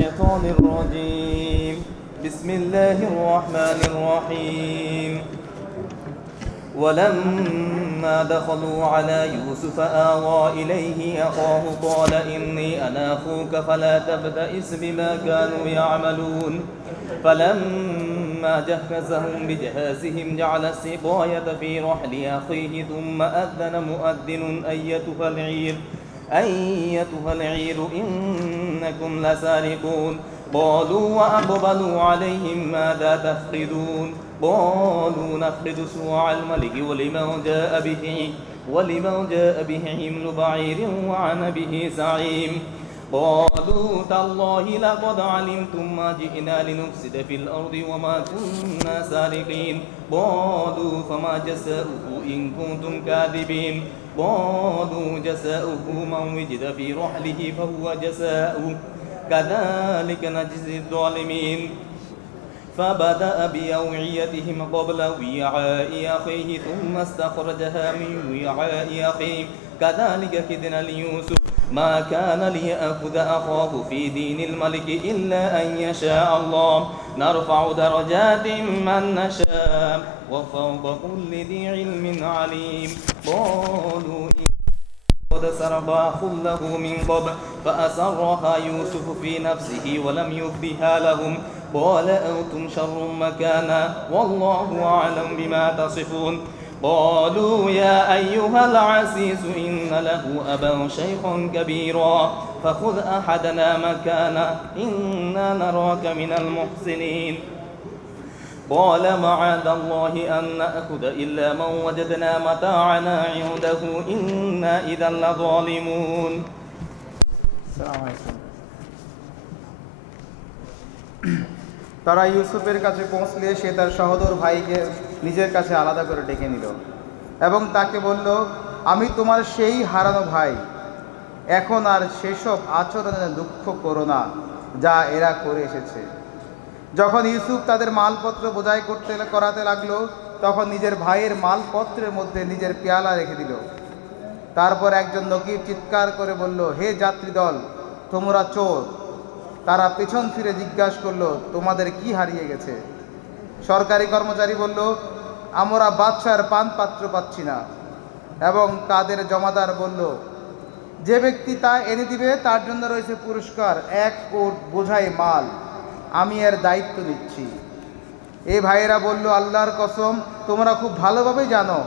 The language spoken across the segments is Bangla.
الشيطان الرجيم. بسم الله الرحمن الرحيم. ولما دخلوا على يوسف آوى إليه أخاه قال إني أنا أخوك فلا تبتئس بما كانوا يعملون. فلما جهزهم بجهازهم جعل السقاية في رحل أخيه ثم أذن مؤذن أيتها العير إنكم لسارقون. قالوا وأقبلوا عليهم ماذا تفقدون. قالوا نفقد سوع الملك ولمن جاء به حمل بعير وأنا به زعيم. قالوا تالله لقد علمتم ما جئنا لنفسد في الأرض وما كنا سارقين. قالوا فما جزاؤه إن كنتم كاذبين. قالوا جزاؤه من وجد في رحله فهو جزاؤه كذلك نجزي الظالمين. فبدأ بأوعيتهم قبل وعاء أخيه ثم استخرجها من وعاء أخيه كذلك كدنا ليوسف ما كان ليأخذ أخاه في دين الملك إلا أن يشاء الله نرفع درجات من نشاء وفوق كل ذي علم عليم. قالوا قد سرق أخ له من قبل فأسرها يوسف في نفسه ولم يبدها لهم. قال أنتم شر مكانا والله أعلم بما تصفون. قالوا يا أيها العزيز إن له أبا شيخا كبيرا فخذ أحدنا مكانا إنا نراك من المحسنين. قال معاذ الله أن نأخذ إلا من وجدنا متاعنا عنده إنا إذا لظالمون. আসসালামু আলাইকুম। তারা ইউসুফের কাছে পৌঁছলে সে তার সহোদর ভাইকে নিজের কাছে আলাদা করে ডেকে নিল এবং তাকে বলল, আমি তোমার সেই হারানো ভাই। এখন আর সেসব আচরণে দুঃখ করো না যা এরা করে এসেছে। যখন ইউসুফ তাদের মালপত্র বোঝাই করাতে লাগলো তখন নিজের ভাইয়ের মালপত্রের মধ্যে নিজের পেয়ালা রেখে দিল। তারপর একজন নকিব চিৎকার করে বলল, হে যাত্রী দল, তোমরা চোর। তারা পেছন ফিরে জিজ্ঞাসা করলো, তোমাদের কি হারিয়ে গেছে? সরকারি কর্মচারী বলল, আমরা বাদশার পান পাত্র পাচ্ছি না। এবং তাদের জমাদার বলল, যে ব্যক্তি তা এনে দিবে তার জন্য রয়েছে পুরস্কার, 1 কোট বোঝাই মাল। আমি এর দায়িত্ব নিচ্ছি। এই ভাইয়েরা বলল, আল্লাহর কসম, তোমরা খুব ভালোভাবেই জানো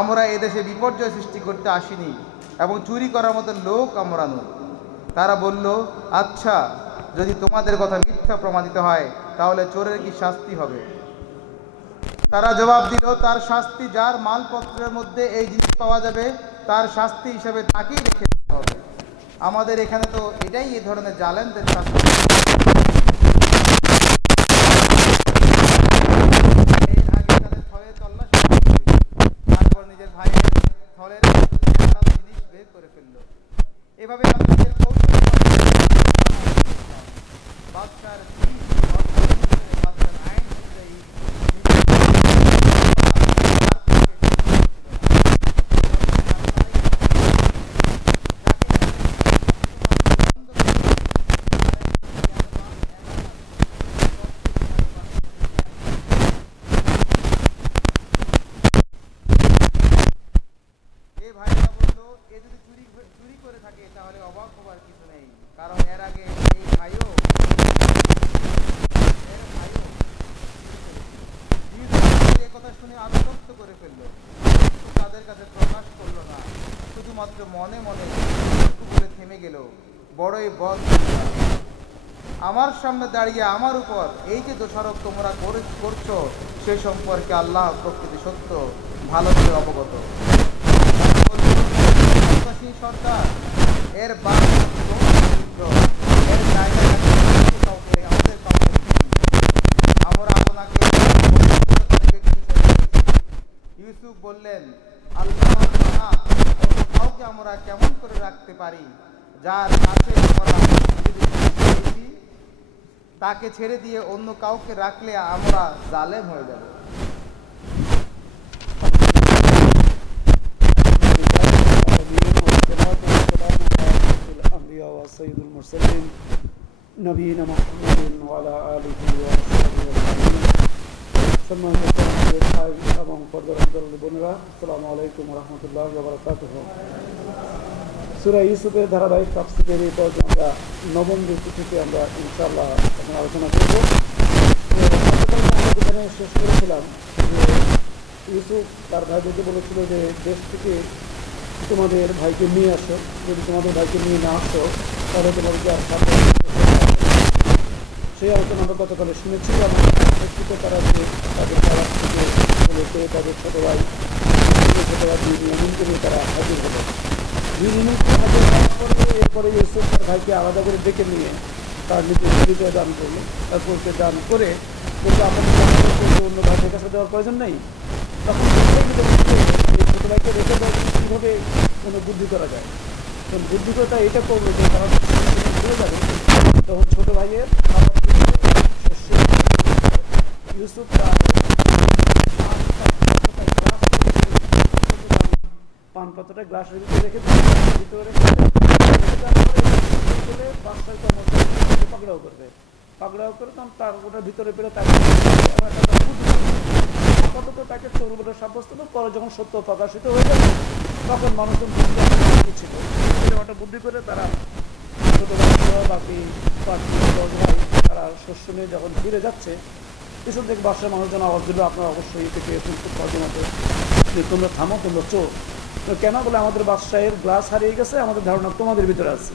আমরা এদেশে বিপর্যয় সৃষ্টি করতে আসিনি এবং চুরি করার মতো লোক আমরা নই। তারা বলল, আচ্ছা, যদি তোমাদের কথা মিথ্যা প্রমাণিত হয় তাহলে চোরের কি শাস্তি হবে? তারা জবাব দিল, তার শাস্তি যার মালপত্রের মধ্যে এই জিনিস পাওয়া যাবে তার শাস্তি হিসেবে তাকেই রেখে দিতে হবে। আমাদের এখানে তো এটাই এই ধরনের জালেমদের শাস্তি। তারপর নিজের ভাইয়ের থলের জিনিস বের করে ফেলল। এভাবে নিজের কৌশল বাদশার আইন অনুযায়ী তাহলে অবাক হবার কিছু নেই, কারণ এর আগে এই ভাইও কথা শুনে আত্মস্থ করে ফেললো। তাদের কাছে প্রকাশ করলো না, শুধুমাত্র মনে মনে বলে থেমে গেল, বড়ই বদ। আমার সামনে দাঁড়িয়ে আমার উপর এই যে দোষারোপ তোমরা করছো সে সম্পর্কে আল্লাহ প্রকৃতি সত্য ভালো করে অবগত। সরকার এর আমরা আপনাকে ইউসুফ বললেন, আল্লাহ কাউকে আমরা কেমন করে রাখতে পারি যার কাছে তাকে ছেড়ে দিয়ে অন্য কাউকে রাখলে আমরা জালেম হয়ে যাব। سيد المرسلين নবীনা মুহাম্মাদিন ওয়া আলা আলিহি ওয়া সাহবিহি আজমাইন। সম্মানিত ভাই এবং পর্দার বোনেরা, আসসালামু আলাইকুম ওয়া রাহমাতুল্লাহি ওয়া বারাকাতুহু। সূরা ইউসুফের ধারাবাহিক তাফসীরের এই পর্যায়ে আমরা নবম দিকটি থেকে আমরা ইনশাআল্লাহ এখন আলোচনা করব। আমরা যেখানে শেষ করেছিলাম যে ইউসুফ তার ভাইদেরকে বলেছিল যে দেশ থেকে তোমাদের ভাইকে নিয়ে আসো, যদি তোমাদের ভাইকে নিয়ে না আসো তাহলে তোমাদেরকে আর সাথে সেই আলোচনা আমরা গতকালে শুনেছি। এবং তারা যে তাদের পাড়ার থেকে বলেছে তাদের ছোটো ভাই বিনিয়ামিনকে নিয়ে তারা হাজির হলো। বিনিয়ামিনকে হাজির হওয়ার পরে এরপরে ইউসুফ তার ভাইকে আলাদা করে ডেকে নিয়ে তার নিজের পরিচয় দান করলো। তারপরকে দান করে কিন্তু আপনাদের অন্য ভাইদের কাছে দেওয়ার প্রয়োজন নেই। তখন ছোটো ভাইকে রেখে দেওয়ার কীভাবে কোনো বুদ্ধি করা যায়, তখন বুদ্ধিকতা এটা করলো যে তারা ঘুরে যাবে। তখন ছোটো ভাইয়ের ইউসুফ পান পাতাটা গ্লাসের ভিতরে রেখে ভিতরে রেখে পাকড়াও করবে। পাকড়াও করে তখন তার ওটার ভিতরে পেলে তাকে আপাতত তাকে চোর বলে সাব্যস্ত করবে। পরে যখন সত্য প্রকাশিত হয়ে যাবে তখন মানুষজন বুদ্ধি ছিল একটা বুদ্ধি করে তারা ছোটো বাকি ভাই তারা শস্য নিয়ে যখন ফিরে যাচ্ছে পিছন থেকে বাসার মানুষজন আওয়াজ দিল, আপনারা অবশ্যই থেকে মতো যে তোমরা থামো, তোমরা চোর। তো কেন বলে আমাদের বাদশাহের গ্লাস হারিয়ে গেছে, আমাদের ধারণা তোমাদের ভিতরে আছে।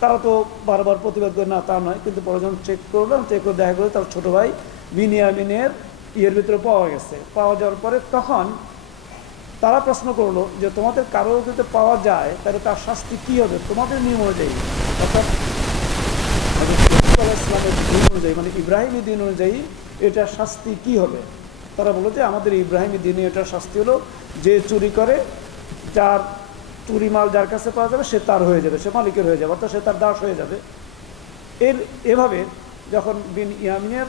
তারা তো বারবার প্রতিবাদ করে না তা নয়, কিন্তু পরে যখন চেক করলাম, চেক করে দেখা গেলো তার ছোটো ভাই বিনিয়ামিনের ইয়ের ভিতরে পাওয়া গেছে। পাওয়া যাওয়ার পরে তখন তারা প্রশ্ন করলো যে তোমাদের কারো যদি পাওয়া যায় তাহলে তার শাস্তি কী হবে তোমাদের নিয়ম অনুযায়ী, অর্থাৎ ইসলামের দিন অনুযায়ী, মানে ইব্রাহিমী দিন অনুযায়ী এটার শাস্তি কি হবে। তারা বললো যে আমাদের ইব্রাহিমী দিনে এটার শাস্তি হলো যে চুরি করে, যার চুরি মাল যার কাছে পাওয়া যাবে সে তার হয়ে যাবে, সে মালিকের হয়ে যাবে, অর্থাৎ সে তার দাস হয়ে যাবে। এভাবে যখন বিন ইয়ামিনের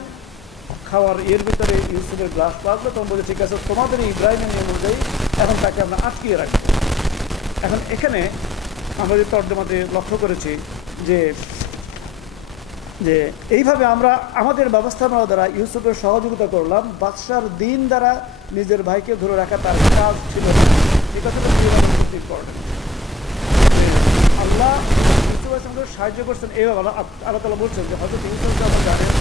খাওয়ার এর ভিতরে ইউসুফের গ্লাস পাওয়া তখন বলে ঠিক আছে তোমাদের ইব্রাহিমের নিয়ম অনুযায়ী এখন তাকে আমরা আটকিয়ে রাখবো। এখন এখানে আমরা যে তর্জমাতে লক্ষ্য করেছি যে এইভাবে আমরা আমাদের ব্যবস্থাপনা দ্বারা ইউসুফের সহযোগিতা করলাম। বাদশার দিন দ্বারা নিজের ভাইকে ধরে রাখা তার কাজ ছিল না। এই কথাটা ইম্পর্টেন্ট। আল্লাহ ইউসুফ আসলামকে সাহায্য করছেন এইভাবে। আল্লাহ তাআলা বলছেন যে হয়তো ইউসুফকে আমরা জানেন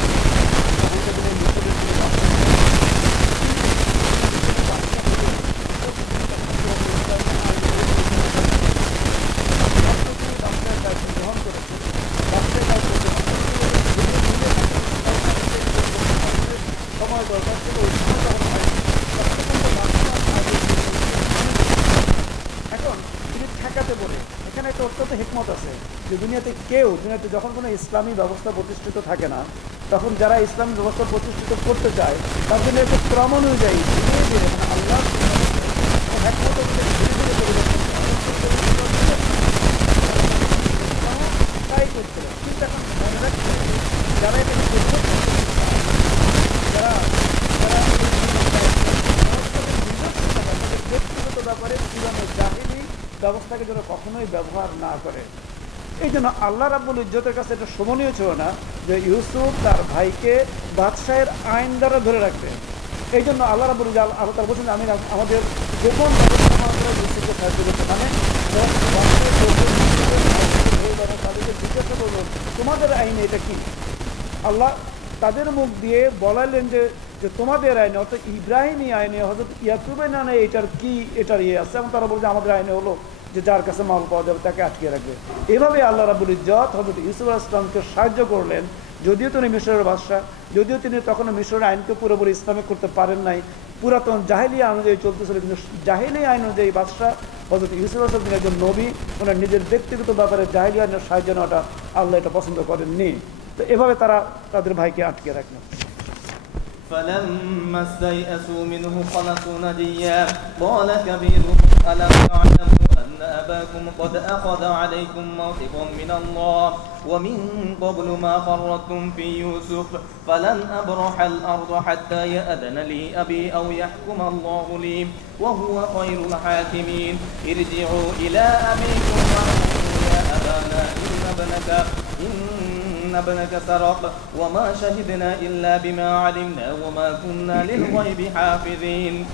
এখন তিনি ঠেকাতে বলে এখানে একটা অত্যন্ত হিকমত আছে যে দুনিয়াতে যখন কোনো ইসলামী ব্যবস্থা প্রতিষ্ঠিত থাকে না, তখন যারা ইসলামী ব্যবস্থা প্রতিষ্ঠিত করতে চায় তার জন্য একটা ক্রম অনুযায়ী ধীরে ধীরে মানে আল্লাহ তাই করতে হবে। কিন্তু এখন যারা এটা ব্যক্তিগত ব্যাপারে পুরানো জাহিলি ব্যবস্থাকে যেন কখনোই ব্যবহার না করে। এই জন্য আল্লাহ রাব্বুল ইজ্জতের কাছে এটা শোভনীয় ছিল না যে ইউসুফ তার ভাইকে বাদশাহের আইন দ্বারা ধরে রাখবে। এই জন্য আল্লাহ রাব্বুল আল্লাহ তাআলা বলছেন আমি আমাদের গোপন ব্যবস্থা ইউসুফকে সাহায্য করতে, মানে তাদেরকে জিজ্ঞাসা করলো তোমাদের আইনে এটা কি। আল্লাহ তাদের মুখ দিয়ে বলাইলেন যে তোমাদের আইনে অর্থাৎ ইব্রাহিমী আইনে হযরত ইয়াকুবের নামে এটার ইয়ে আছে। এবং তারা বলছে আমাদের আইনে হলো যে যার কাছে মাল পাওয়া যাবে তাকে আটকে রাখবে। এভাবে আল্লাহ রাব্বুল ইজ্জত হযরত ইউসুফ আলাইহিস সালামকে সাহায্য করলেন। যদিও তিনি মিশরের বাদশাহ, যদিও তিনি তখন মিশরের আইনকে পুরোপুরি ইসলামিক করতে পারেন নাই, পুরাতন জাহেলিয়া অনুযায়ী চলতেছিল, কিন্তু জাহেলি আইন অনুযায়ী বাদশাহ হযরত ইউসুফ আলাইহিস সালাম একজন নবী, ওনার নিজের ব্যক্তিগত ব্যাপারে জাহেলিয়া আইনের সাহায্য নেওয়াটা আল্লাহ এটা পছন্দ করেননি। তো এভাবে তারা তাদের ভাইকে আটকে রাখলেন। فلما استيئسوا منه خلصوا نجيا قال كبيرهم ألم تعلموا أن أباكم قد أخذ عليكم موثقا من الله ومن قبل ما فرطتم في يوسف فلن أبرح الأرض حتى يأذن لي أبي أو يحكم الله لي وهو خير الحاكمين ارجعوا إلى أبيكم وقولوا يا أبانا إن ابنك إن ابنك سرق وما شهدنا إلا بما علمنا وما كنا للغيب حافظين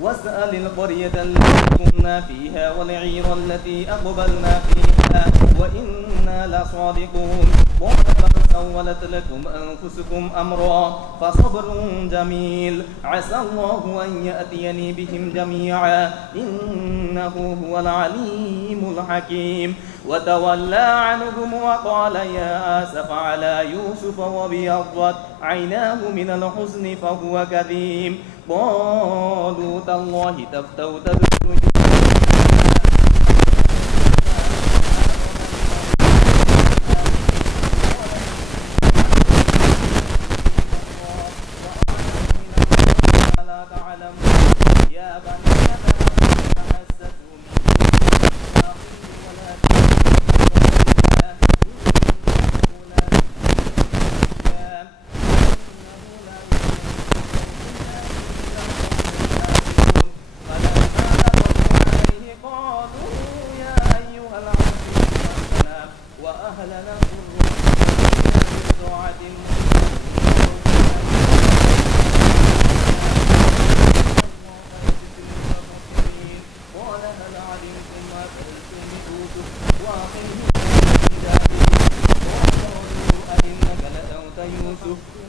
واسأل القرية التي كنا فيها والعير التي أقبلنا فيها وإنا لصادقون قال بل سولت لكم أنفسكم أمرا فصبر جميل عسى الله أن يأتيني بهم جميعا إنه هو العليم الحكيم وتولى عنهم وقال يا آسف على يوسف وابيضت عيناه من الحزن فهو كظيم قالوا تالله تفتأ تذكر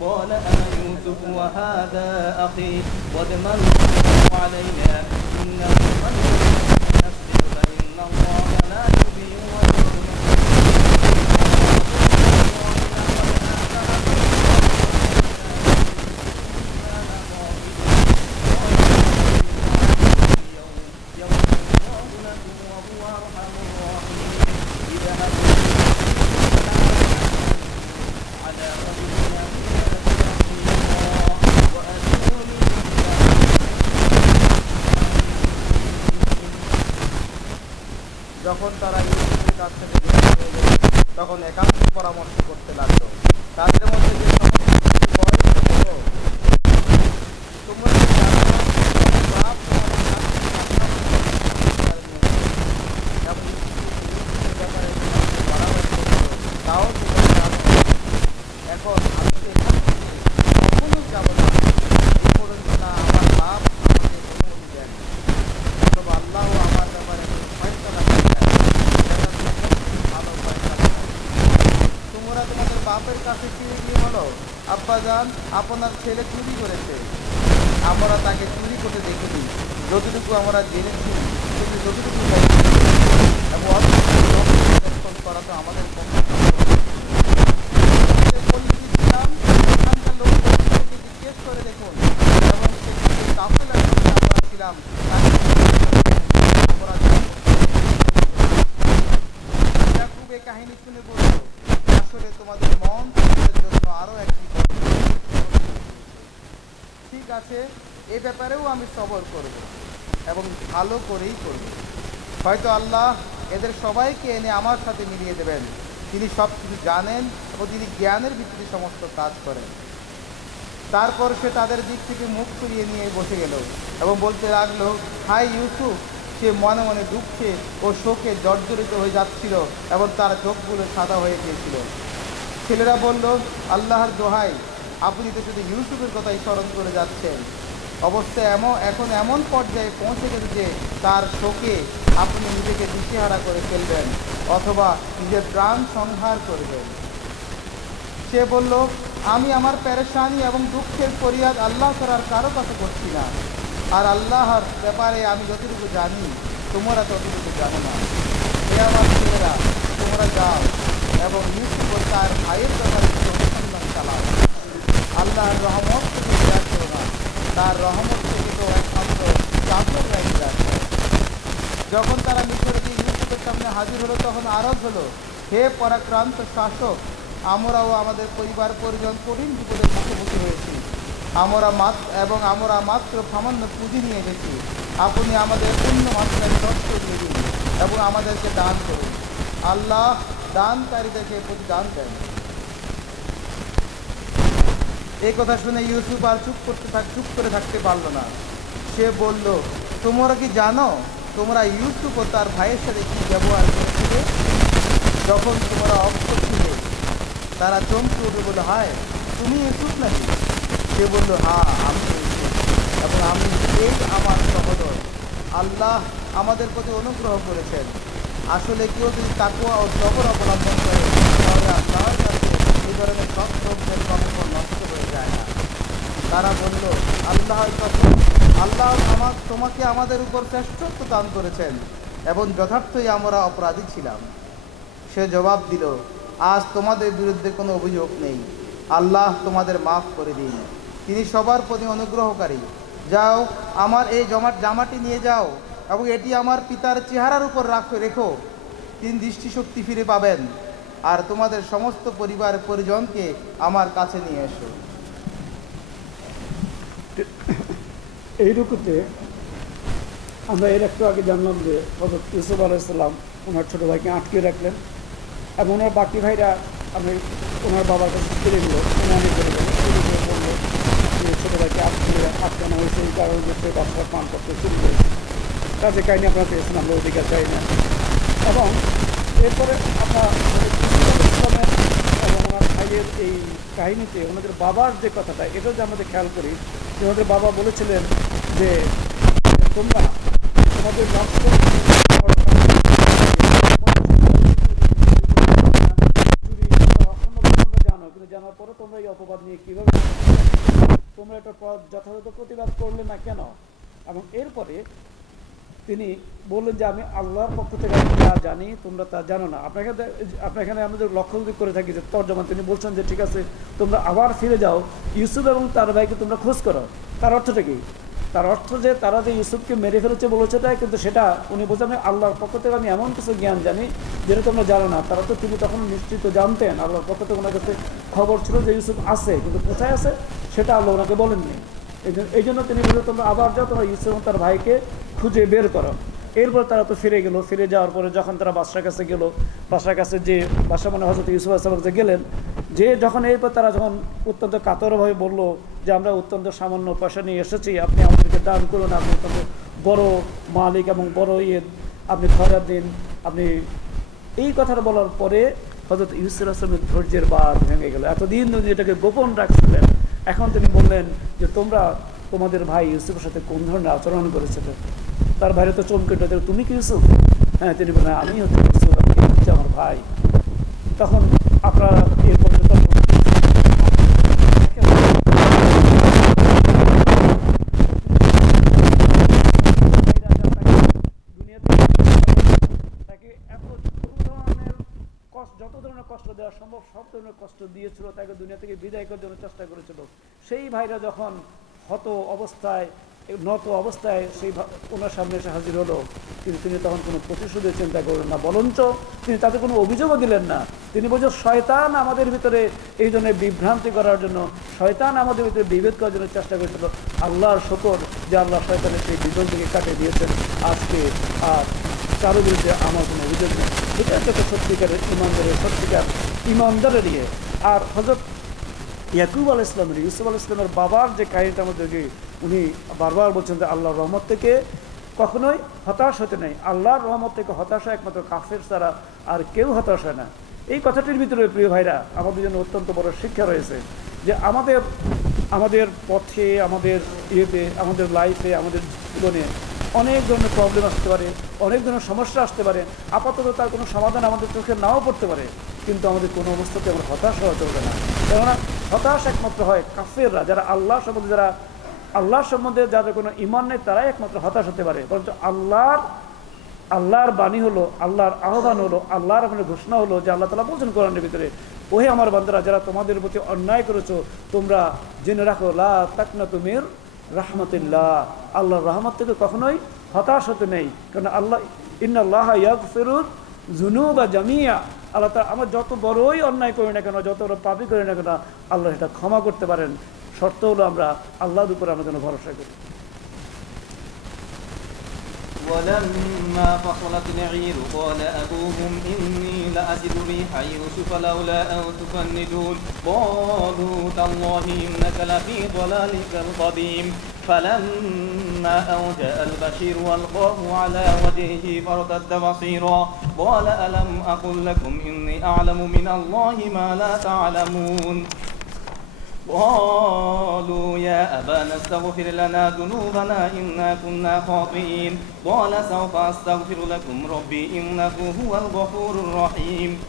قال أنا يوسف وهذا أخي قد من علينا إنه من نصبر فإن الله لا يضيع أجر যখন তারা ইউসুফের কাছ থেকে বের হয়ে গেল তখন একান্ত পরামর্শ করতে লাগলো। তাদের মধ্যে যে সমস্ত বয়স হলো, তোমরা কি জানো তোমার বাপ তোমাদের এবং ইউসুফের ব্যাপারে তোমাকে পরামর্শ করলো, তাও তোমরা জানো। এখন আমি তো এখান থেকে কখনোই যাব না এই পর্যন্ত না আমার বাপ আমাকে অনুমতি দেন অথবা আল্লাহ আমার ব্যাপারে ফয়সালা করেন। তোমরা তোমাদের বাপের কাছে ফিরে গিয়ে বলো, আব্বাজান আপনার ছেলে চুরি করেছে। আমরা তাকে চুরি করতে দেখিনি, যতটুকু আমরা জেনেছি কিন্তু যতটুকু এবং অর্থন করা তো আমাদের এখানকার লোকদেরকে জিজ্ঞেস করে দেখুন এবং কাফেলা আমরা ছিলাম খুব এই কাহিনী শুনে বলল আসলে তোমাদের মন তোমাদের জন্য আরো একটি ঠিক আছে, এ ব্যাপারেও আমি সবর করব এবং ভালো করেই করব। হয়তো আল্লাহ এদের সবাইকে এনে আমার সাথে মিলিয়ে দেবেন। তিনি সব কিছু জানেন ও তিনি জ্ঞানের ভিত্তিতে সমস্ত কাজ করেন। তারপর সে তাদের দিক থেকে মুখ ফিরিয়ে নিয়ে বসে গেল এবং বলতে লাগলো, হাই ইউসুফ। সে মনে মনে দুঃখে ও শোকে জর্জরিত হয়ে যাচ্ছিল এবং তার চোখগুলো সাদা হয়ে গিয়েছিল। ছেলেরা বলল, আল্লাহর দোহাই, আপনি তো শুধু ইউসুফের কথাই স্মরণ করে যাচ্ছেন। অবস্থা এখন এমন পর্যায়ে পৌঁছে গেছে যে তার শোকে আপনি নিজেকে দিশেহারা করে ফেলবেন অথবা নিজের প্রাণ সংহার করবেন। সে বলল, আমি আমার পেরেশানি এবং দুঃখের ফরিয়াদ আল্লাহ ছাড়ার কারো কাছে করছি না, আর আল্লাহর ব্যাপারে আমি যতটুকু জানি তোমরা ততটুকু জানো না। হে আমার ছেলেরা, তোমরা যাও এবং ইউসুফ তার ভাইয়ের ব্যাপারে অনুসন্ধান চালাও। আল্লাহর রহমত থেকে বিরাট করো না, তার রহমত থেকে তো একমাত্র চাঁদের লাইন বিরাট করে। যখন তারা মিশরে গিয়ে ইউসুফের সামনে হাজির হলো তখন আরজ হলো, হে পরাক্রান্ত শাসক, আমরাও আমাদের পরিবার পরিজন কঠিন বিপদের মুখোমুখি হয়েছি। আমরা মাত্র সামান্য পুঁজি নিয়ে গেছি। আপনি আমাদের পূর্ণ মাত্রায় কষ্ট দিয়ে দিন এবং আমাদেরকে দান করুন। আল্লাহ দানকারীদেরকে প্রতিদান দেন। এই কথা শুনে ইউসুফ আর চুপ করে থাকতে পারল না। সে বলল, তোমরা কি জানো তোমরা ইউসুফ ও তার ভাইয়ের সাথে কি ব্যবহার করেছিলে যখন তোমরা অক্ষর ছিলে তারা চমকে উঠে বলল, হায় তুমি ইউসুফ নাকি? সে বলল, হ্যাঁ আমি ইউসুফ, এবং আমি এই আমার সহোদর। আল্লাহ আমাদের প্রতি অনুগ্রহ করেছেন। আসলে কেউ যদি তাকওয়া ও সবর অবলম্বন করে তাহলে আল্লাহর কাছে এই ধরনের সব দ্রব্যের কখনো নষ্ট হয়ে যায় না। তারা বলল, আল্লাহর কসম, আল্লাহ তোমাকে আমাদের উপর শ্রেষ্ঠত্ব দান করেছেন এবং যথার্থই আমরা অপরাধী ছিলাম। সে জবাব দিল, আজ তোমাদের বিরুদ্ধে কোনো অভিযোগ নেই, আল্লাহ তোমাদের মাফ করে দিন, তিনি সবার প্রতি অনুগ্রহকারী। যাও, আমার এই জামাটি নিয়ে যাও এবং এটি আমার পিতার চেহারার উপর রেখো, তিনি দৃষ্টিশক্তি ফিরে পাবেন, আর তোমাদের সমস্ত পরিবার পরিজনকে আমার কাছে নিয়ে এসো। এইটুকুতে আমরা এর একটু আগে জানলাম যে হযরত ইউসুফ আলাইহিসসালাম ওনার ছোটো ভাইকে আটকে রাখলেন এবং ওনার বাকি ভাইরা ওনার বাবার কাছে ফিরে নিল, উনি করে বললো যে ছোটো ভাইকে আটকানো হয়েছে, এই কারণে সে ব্যবসা পান করতে শুরু করেছে। কাজে কাহিনি আপনারা পেয়েছেন, আমরা অধিকার চাই না। এবং এরপরে আমরা ইসলামের এবং ওনার ভাইয়ের এই কাহিনীতে ওনাদের বাবার যে কথাটা, এটাও যে আমাদের খেয়াল করি যে ওনাদের বাবা বলেছিলেন যে তোমরা তোমাদের লক্ষ্য জানো, কিন্তু জানার পরে তোমরা এই অপবাদ নিয়ে কীভাবে তোমরা এটা যথাযথ প্রতিবাদ করলে না কেন? এবং এরপরে তিনি বললেন যে আমি আল্লাহর পক্ষ থেকে যা জানি তোমরা তা জানো না। আপনার এখানে আমাদের লক্ষ্য যদি করে থাকি যে তর্জমা, তিনি বলছেন যে ঠিক আছে তোমরা আবার ফিরে যাও, ইউসুফ এবং তার ভাইকে তোমরা খোঁজ করো। তার অর্থটা কি? তার অর্থ যে তারা যে ইউসুফকে মেরে ফেলেছে বলেছে তাই, কিন্তু সেটা উনি বলছেন আমি আল্লাহর পক্ষ থেকে আমি এমন কিছু জ্ঞান জানি যেটা তোমরা জানো না। তারা তো তিনি তখন নিশ্চিত জানতেন, আল্লাহর পক্ষ থেকে ওনার কাছে খবর ছিল যে ইউসুফ আছে, কিন্তু কোথায় আছে সেটা আল্লাহ ওনাকে বলেননি। এই জন্য তিনি বললেন তোমরা আবার যাও, তোমরা ইউসুফ এবং তার ভাইকে খুঁজে বের করো। এরপর তারা তো ফিরে গেল। ফিরে যাওয়ার পরে যখন তারা বাদশার কাছে গেল, বাদশার কাছে যে বাদশা মানে হযরত ইউসুফ আলাইহিস সালাম কাছে গেলেন, যে যখন এরপর তারা যখন অত্যন্ত কাতরভাবে বলল যে আমরা অত্যন্ত সামান্য পয়সা নিয়ে এসেছি, আপনি আমাদেরকে দান করুন, আপনি অত্যন্ত বড় মালিক এবং বড় আপনি খয়রাত দিন, আপনি এই কথাটা বলার পরে হযরত ইউসুফ আলাইহিস সালামের ধৈর্যের বাঁধ ভেঙে গেল। এতদিন তিনি এটাকে গোপন রাখছিলেন, এখন তিনি বললেন যে তোমরা তোমাদের ভাই ইউসুফের সাথে কোন ধরনের আচরণ করেছিলে? তার ভাইরা তো চমকে উঠে, তুমি কি ইউসুফ? হ্যাঁ। তিনি বললেন আমি হচ্ছে ইউসুফ, আপনি হচ্ছে আমার ভাই। তখন আপনারা এরপর যত ধরনের কষ্ট দেওয়া সম্ভব সব ধরনের কষ্ট দিয়েছিল, তাকে দুনিয়া থেকে বিদায় করার জন্য চেষ্টা করেছিল। সেই ভাইরা যখন নত অবস্থায় সেই ওনার সামনে এসে হাজির হলো, কিন্তু তিনি তখন কোনো প্রতিশোধের চিন্তা করলেন না, বরঞ্চ তিনি তাদের কোনো অভিযোগও দিলেন না। তিনি বলছেন শয়তান আমাদের ভিতরে এই জন্য বিভ্রান্তি করার জন্য, শয়তান আমাদের ভিতরে বিভেদ করার জন্য চেষ্টা করেছিল। আল্লাহর শুকর যে আল্লাহ শয়তানের সেই বিভ্রান্তিকে কাটিয়ে দিয়েছেন। আজকে আর কারো বিরুদ্ধে আমার কোনো অভিযোগ নেই। এটা একটা সত্যিকারের ইমানদারের ইয়ে। আর হযরত ইয়াকুব আলাইহিস সালামের, ইউসুফ আলাইহিস সালামের বাবার যে কাহিনীটা আমাদের উনি বারবার বলছেন যে আল্লাহর রহমত থেকে কখনোই হতাশ হতে নেই। আল্লাহর রহমত থেকে হতাশা একমাত্র কাফের ছাড়া আর কেউ হতাশ হয় না। এই কথাটির ভিতরে প্রিয় ভাইরা আমাদের জন্য অত্যন্ত বড় শিক্ষা রয়েছে যে আমাদের পথে, আমাদের আমাদের লাইফে, আমাদের জীবনে অনেক ধরনের প্রবলেম আসতে পারে, অনেক ধরনের সমস্যা আসতে পারে। আপাতত তার কোনো সমাধান আমাদের চোখে নাও পড়তে পারে, কিন্তু আমাদের কোনো অবস্থাতে আমরা হতাশ হওয়া চলবে না। কেননা হতাশ একমাত্র হয় কাফেররা, যারা আল্লাহর সম্বন্ধে যাদের কোনো ঈমান নেই, তারাই একমাত্র হতাশ হতে পারে। বরঞ্চ আল্লাহর বাণী হলো, আল্লাহর আহ্বান হলো, আল্লাহর আপনার ঘোষণা হলো যে আল্লাহ তাআলা বলছেন কোরআনের ভিতরে, ওহে আমার বান্দারা যারা তোমাদের প্রতি অন্যায় করেছো, তোমরা জেনে রাখো লা তাকনাতু মির রাহমাতিল্লাহ, আল্লাহর রহমত থেকে কখনোই হতাশ হতে নেই। কারণ ইন্নাল্লাহা ইয়াগফিরুয যুনুবা জামিয়া, আল্লাহ তাআলা আমার যত বড়ই অন্যায় করি না কেন, যত বড় পাপই করি না কেন, আল্লাহ এটা ক্ষমা করতে পারেন। শর্ত হলো আমরা আল্লাহর উপর আমরা যেন ভরসা করি। ولما فصلت العير قال أبوهم إني لأجد ريح يوسف لولا أن تفندون قالوا تالله إنك لفي ضلالك القديم فلما أن جاء البشير والقاه على وجهه فارتد بصيرا قال ألم أقل لكم إني أعلم من الله ما لا تعلمون قالوا يا أبانا استغفر لنا ذنوبنا إنا كنا خاطئين قال سوف أستغفر لكم ربي إنه هو الغفور الرحيم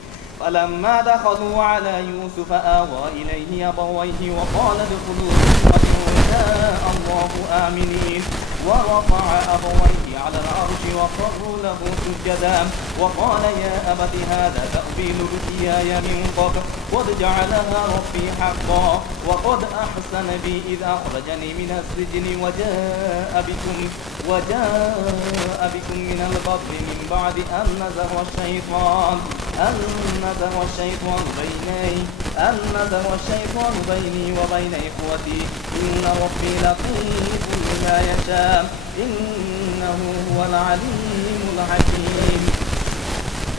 فلما دخلوا على يوسف آوى إليه أبويه وقال ادخلوا إن شاء الله آمنين ورفع أبويه على العرش وخروا له سجدا وقال يا أبت هذا تأويل رؤياي من قبل قد جعلها ربي حقا وقد أحسن بي إذ أخرجني من السجن وجاء بكم من البر من بعد أن نزغ الشيطان بيني وبين إخوتي إن ربي لطيف لما يشاء إنه هو العليم الحكيم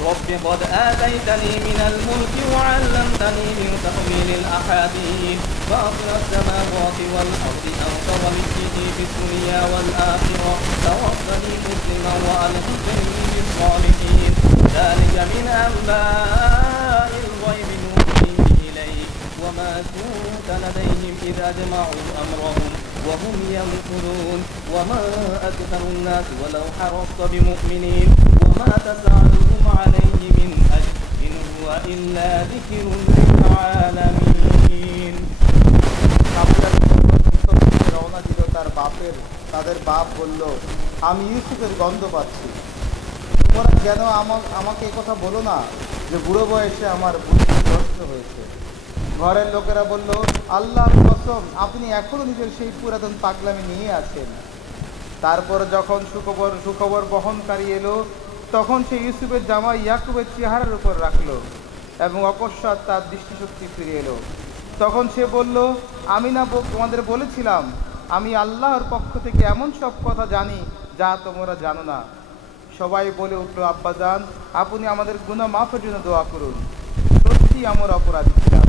رب قد آتيتني من الملك وعلمتني من تأويل الأحاديث فاطر السماوات والأرض أنت وليي في الدنيا والآخرة توفني مسلما وألحقني بالصالحين ذلك من أنباء الغيب نوحيه إليك وما كنت لديهم إذ أجمعوا أمرهم وهم يمكرون وما أكثر الناس ولو حرصت بمؤمنين وما تسألهم عليه من أجر إن هو إلا ذكر للعالمين রওনা দিল তাদের বাপ বলল আমি ইউসুফের গন্ধ পাচ্ছি তোমরা যেন আমাকে এই কথা বলো না যে বুড়ো বয়সে আমার বুদ্ধি নষ্ট হয়েছে ঘরের লোকেরা বলল আল্লাহর কসম আপনি এখনো নিজের সেই পুরাতন পাগলামি নিয়ে আছেন তারপর যখন সুখবর বহনকারী এলো তখন সে ইউসুফের জামা ইয়াকুবের চেহারার উপর রাখলো এবং অকস্মাৎ তার দৃষ্টিশক্তি ফিরে এলো তখন সে বলল আমি না তোমাদের বলেছিলাম আমি আল্লাহর পক্ষ থেকে এমন সব কথা জানি যা তোমরা জানো না সবাই বলে উঠল আব্বাজান আপনি আমাদের গুনাহ মাফের জন্য দোয়া করুন সত্যি আমার অপরাধী ছিলাম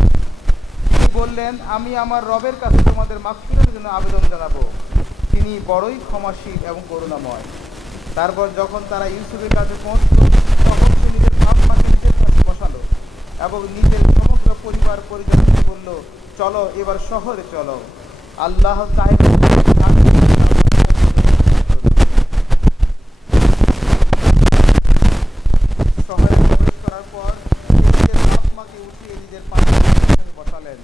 তিনি বললেন আমি আমার রবের কাছে তোমাদের মাগফিরাতের জন্য আবেদন জানাবো তিনি বড়ই ক্ষমাশীল এবং করুণাময় তারপর যখন তারা ইউসুফের কাছে পৌঁছল তখন সে নিজের বাপ-মাকে নিজের কাছে বসালো এবং নিজের সমগ্র পরিবার পরিজনকে বলল চলো এবার শহরে চলো আল্লাহ শহরে প্রবেশ করার পর নিজের বাপ-মাকে উঠিয়ে নিজের পাশে বসালেন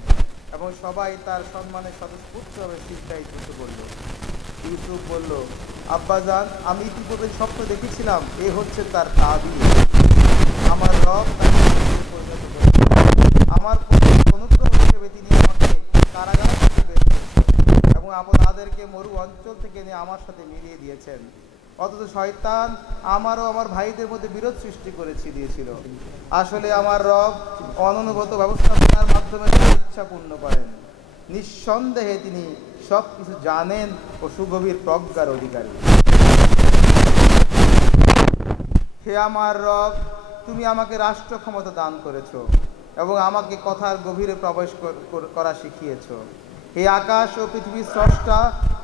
এবং সবাই তার সম্মানে স্বতঃস্ফূর্তভাবে সিজদায় বসে পড়ল ইউসুফ বলল আব্বাজান আমি ইতিপূর্বে স্বপ্ন দেখেছিলাম এ হচ্ছে তার তাবির আমার রব পরিণত করেছেন আমার অনুগ্রহ হিসেবে তিনি আমাকে কারাগার থেকে বের করেছেন এবং আপনাদেরকে মরু অঞ্চল থেকে এনে আমার সাথে মিলিয়ে দিয়েছেন অথচ শয়তান আমারও আমার ভাইদের মধ্যে বিরোধ সৃষ্টি দিয়েছিল আসলে আমার রব অননুগত ব্যবস্থাপনার মাধ্যমে তার ইচ্ছা পূর্ণ করেন নিঃসন্দেহে তিনি সব কিছু জানেন ও সুগভীর প্রজ্ঞার অধিকারী হে আমার রব তুমি আমাকে রাষ্ট্র ক্ষমতা দান করেছ এবং আমাকে কথার গভীরে প্রবেশ করা শিখিয়েছ হে আকাশ ও পৃথিবীর স্রষ্টা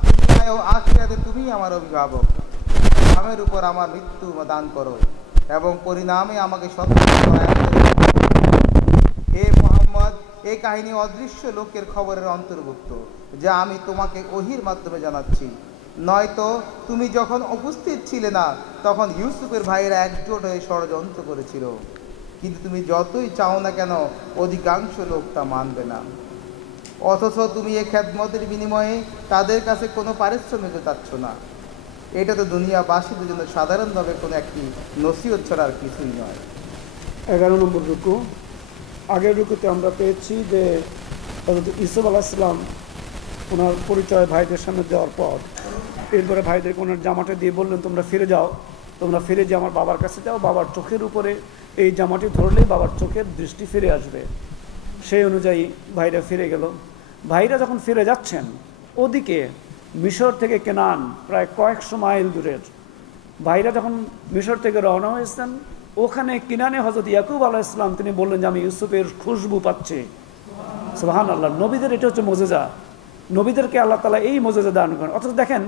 দুনিয়ায় ও আখিরাতে তুমি আমার অভিভাবক নামের উপর আমার মৃত্যু দান করো এবং পরিণামে আমাকে সত্য হে মুহাম্মদ এই কাহিনী অদৃশ্য লোকের খবরের অন্তর্ভুক্ত যা আমি তোমাকে ওহির মাধ্যমে জানাচ্ছি নয়তো তুমি যখন উপস্থিত ছিলে না তখন ইউসুফের ভাইয়েরা একজোট হয়ে ষড়যন্ত্র করেছিল কিন্তু তুমি যতই চাও না কেন অধিকাংশ লোক তা মানবে না অথচ তুমি এই খেদমতের বিনিময়ে তাদের কাছে কোনো পারিশ্রমিক চাচ্ছ না এটা তো দুনিয়াবাসীদের জন্য সাধারণভাবে কোনো একটি নসিহত ছাড়া আর কিছুই নয় 11 নম্বর রুকু আগের রুকুতে আমরা পেয়েছি যে হযরত ইউসুফ আলাইহিস সালাম ওনার পরিচয় ভাইদের সামনে দেওয়ার পর এরপরে ভাইদেরকে ওনার জামাটা দিয়ে বললেন তোমরা ফিরে যাও তোমরা ফিরে যে আমার বাবার কাছে যাও বাবার চোখের উপরে এই জামাটি ধরলেই বাবার চোখের দৃষ্টি ফিরে আসবে সেই অনুযায়ী ভাইরা ফিরে গেল ভাইরা যখন ফিরে যাচ্ছেন ওদিকে মিশর থেকে কেনান প্রায় কয়েকশো মাইল দূরের ভাইরা যখন মিশর থেকে রওনা হয়েছেন, ওখানে কিনানে হযরত ইয়াকুব আলাইহিস সালাম তিনি বললেন যে আমি ইউসুফের খুশবু পাচ্ছি। সুবহানাল্লাহ, নবীদের এটা হচ্ছে মুজিজা, নবীদেরকে আল্লাহ তাআলা এই মুজিজা দান করেন। অথচ দেখেন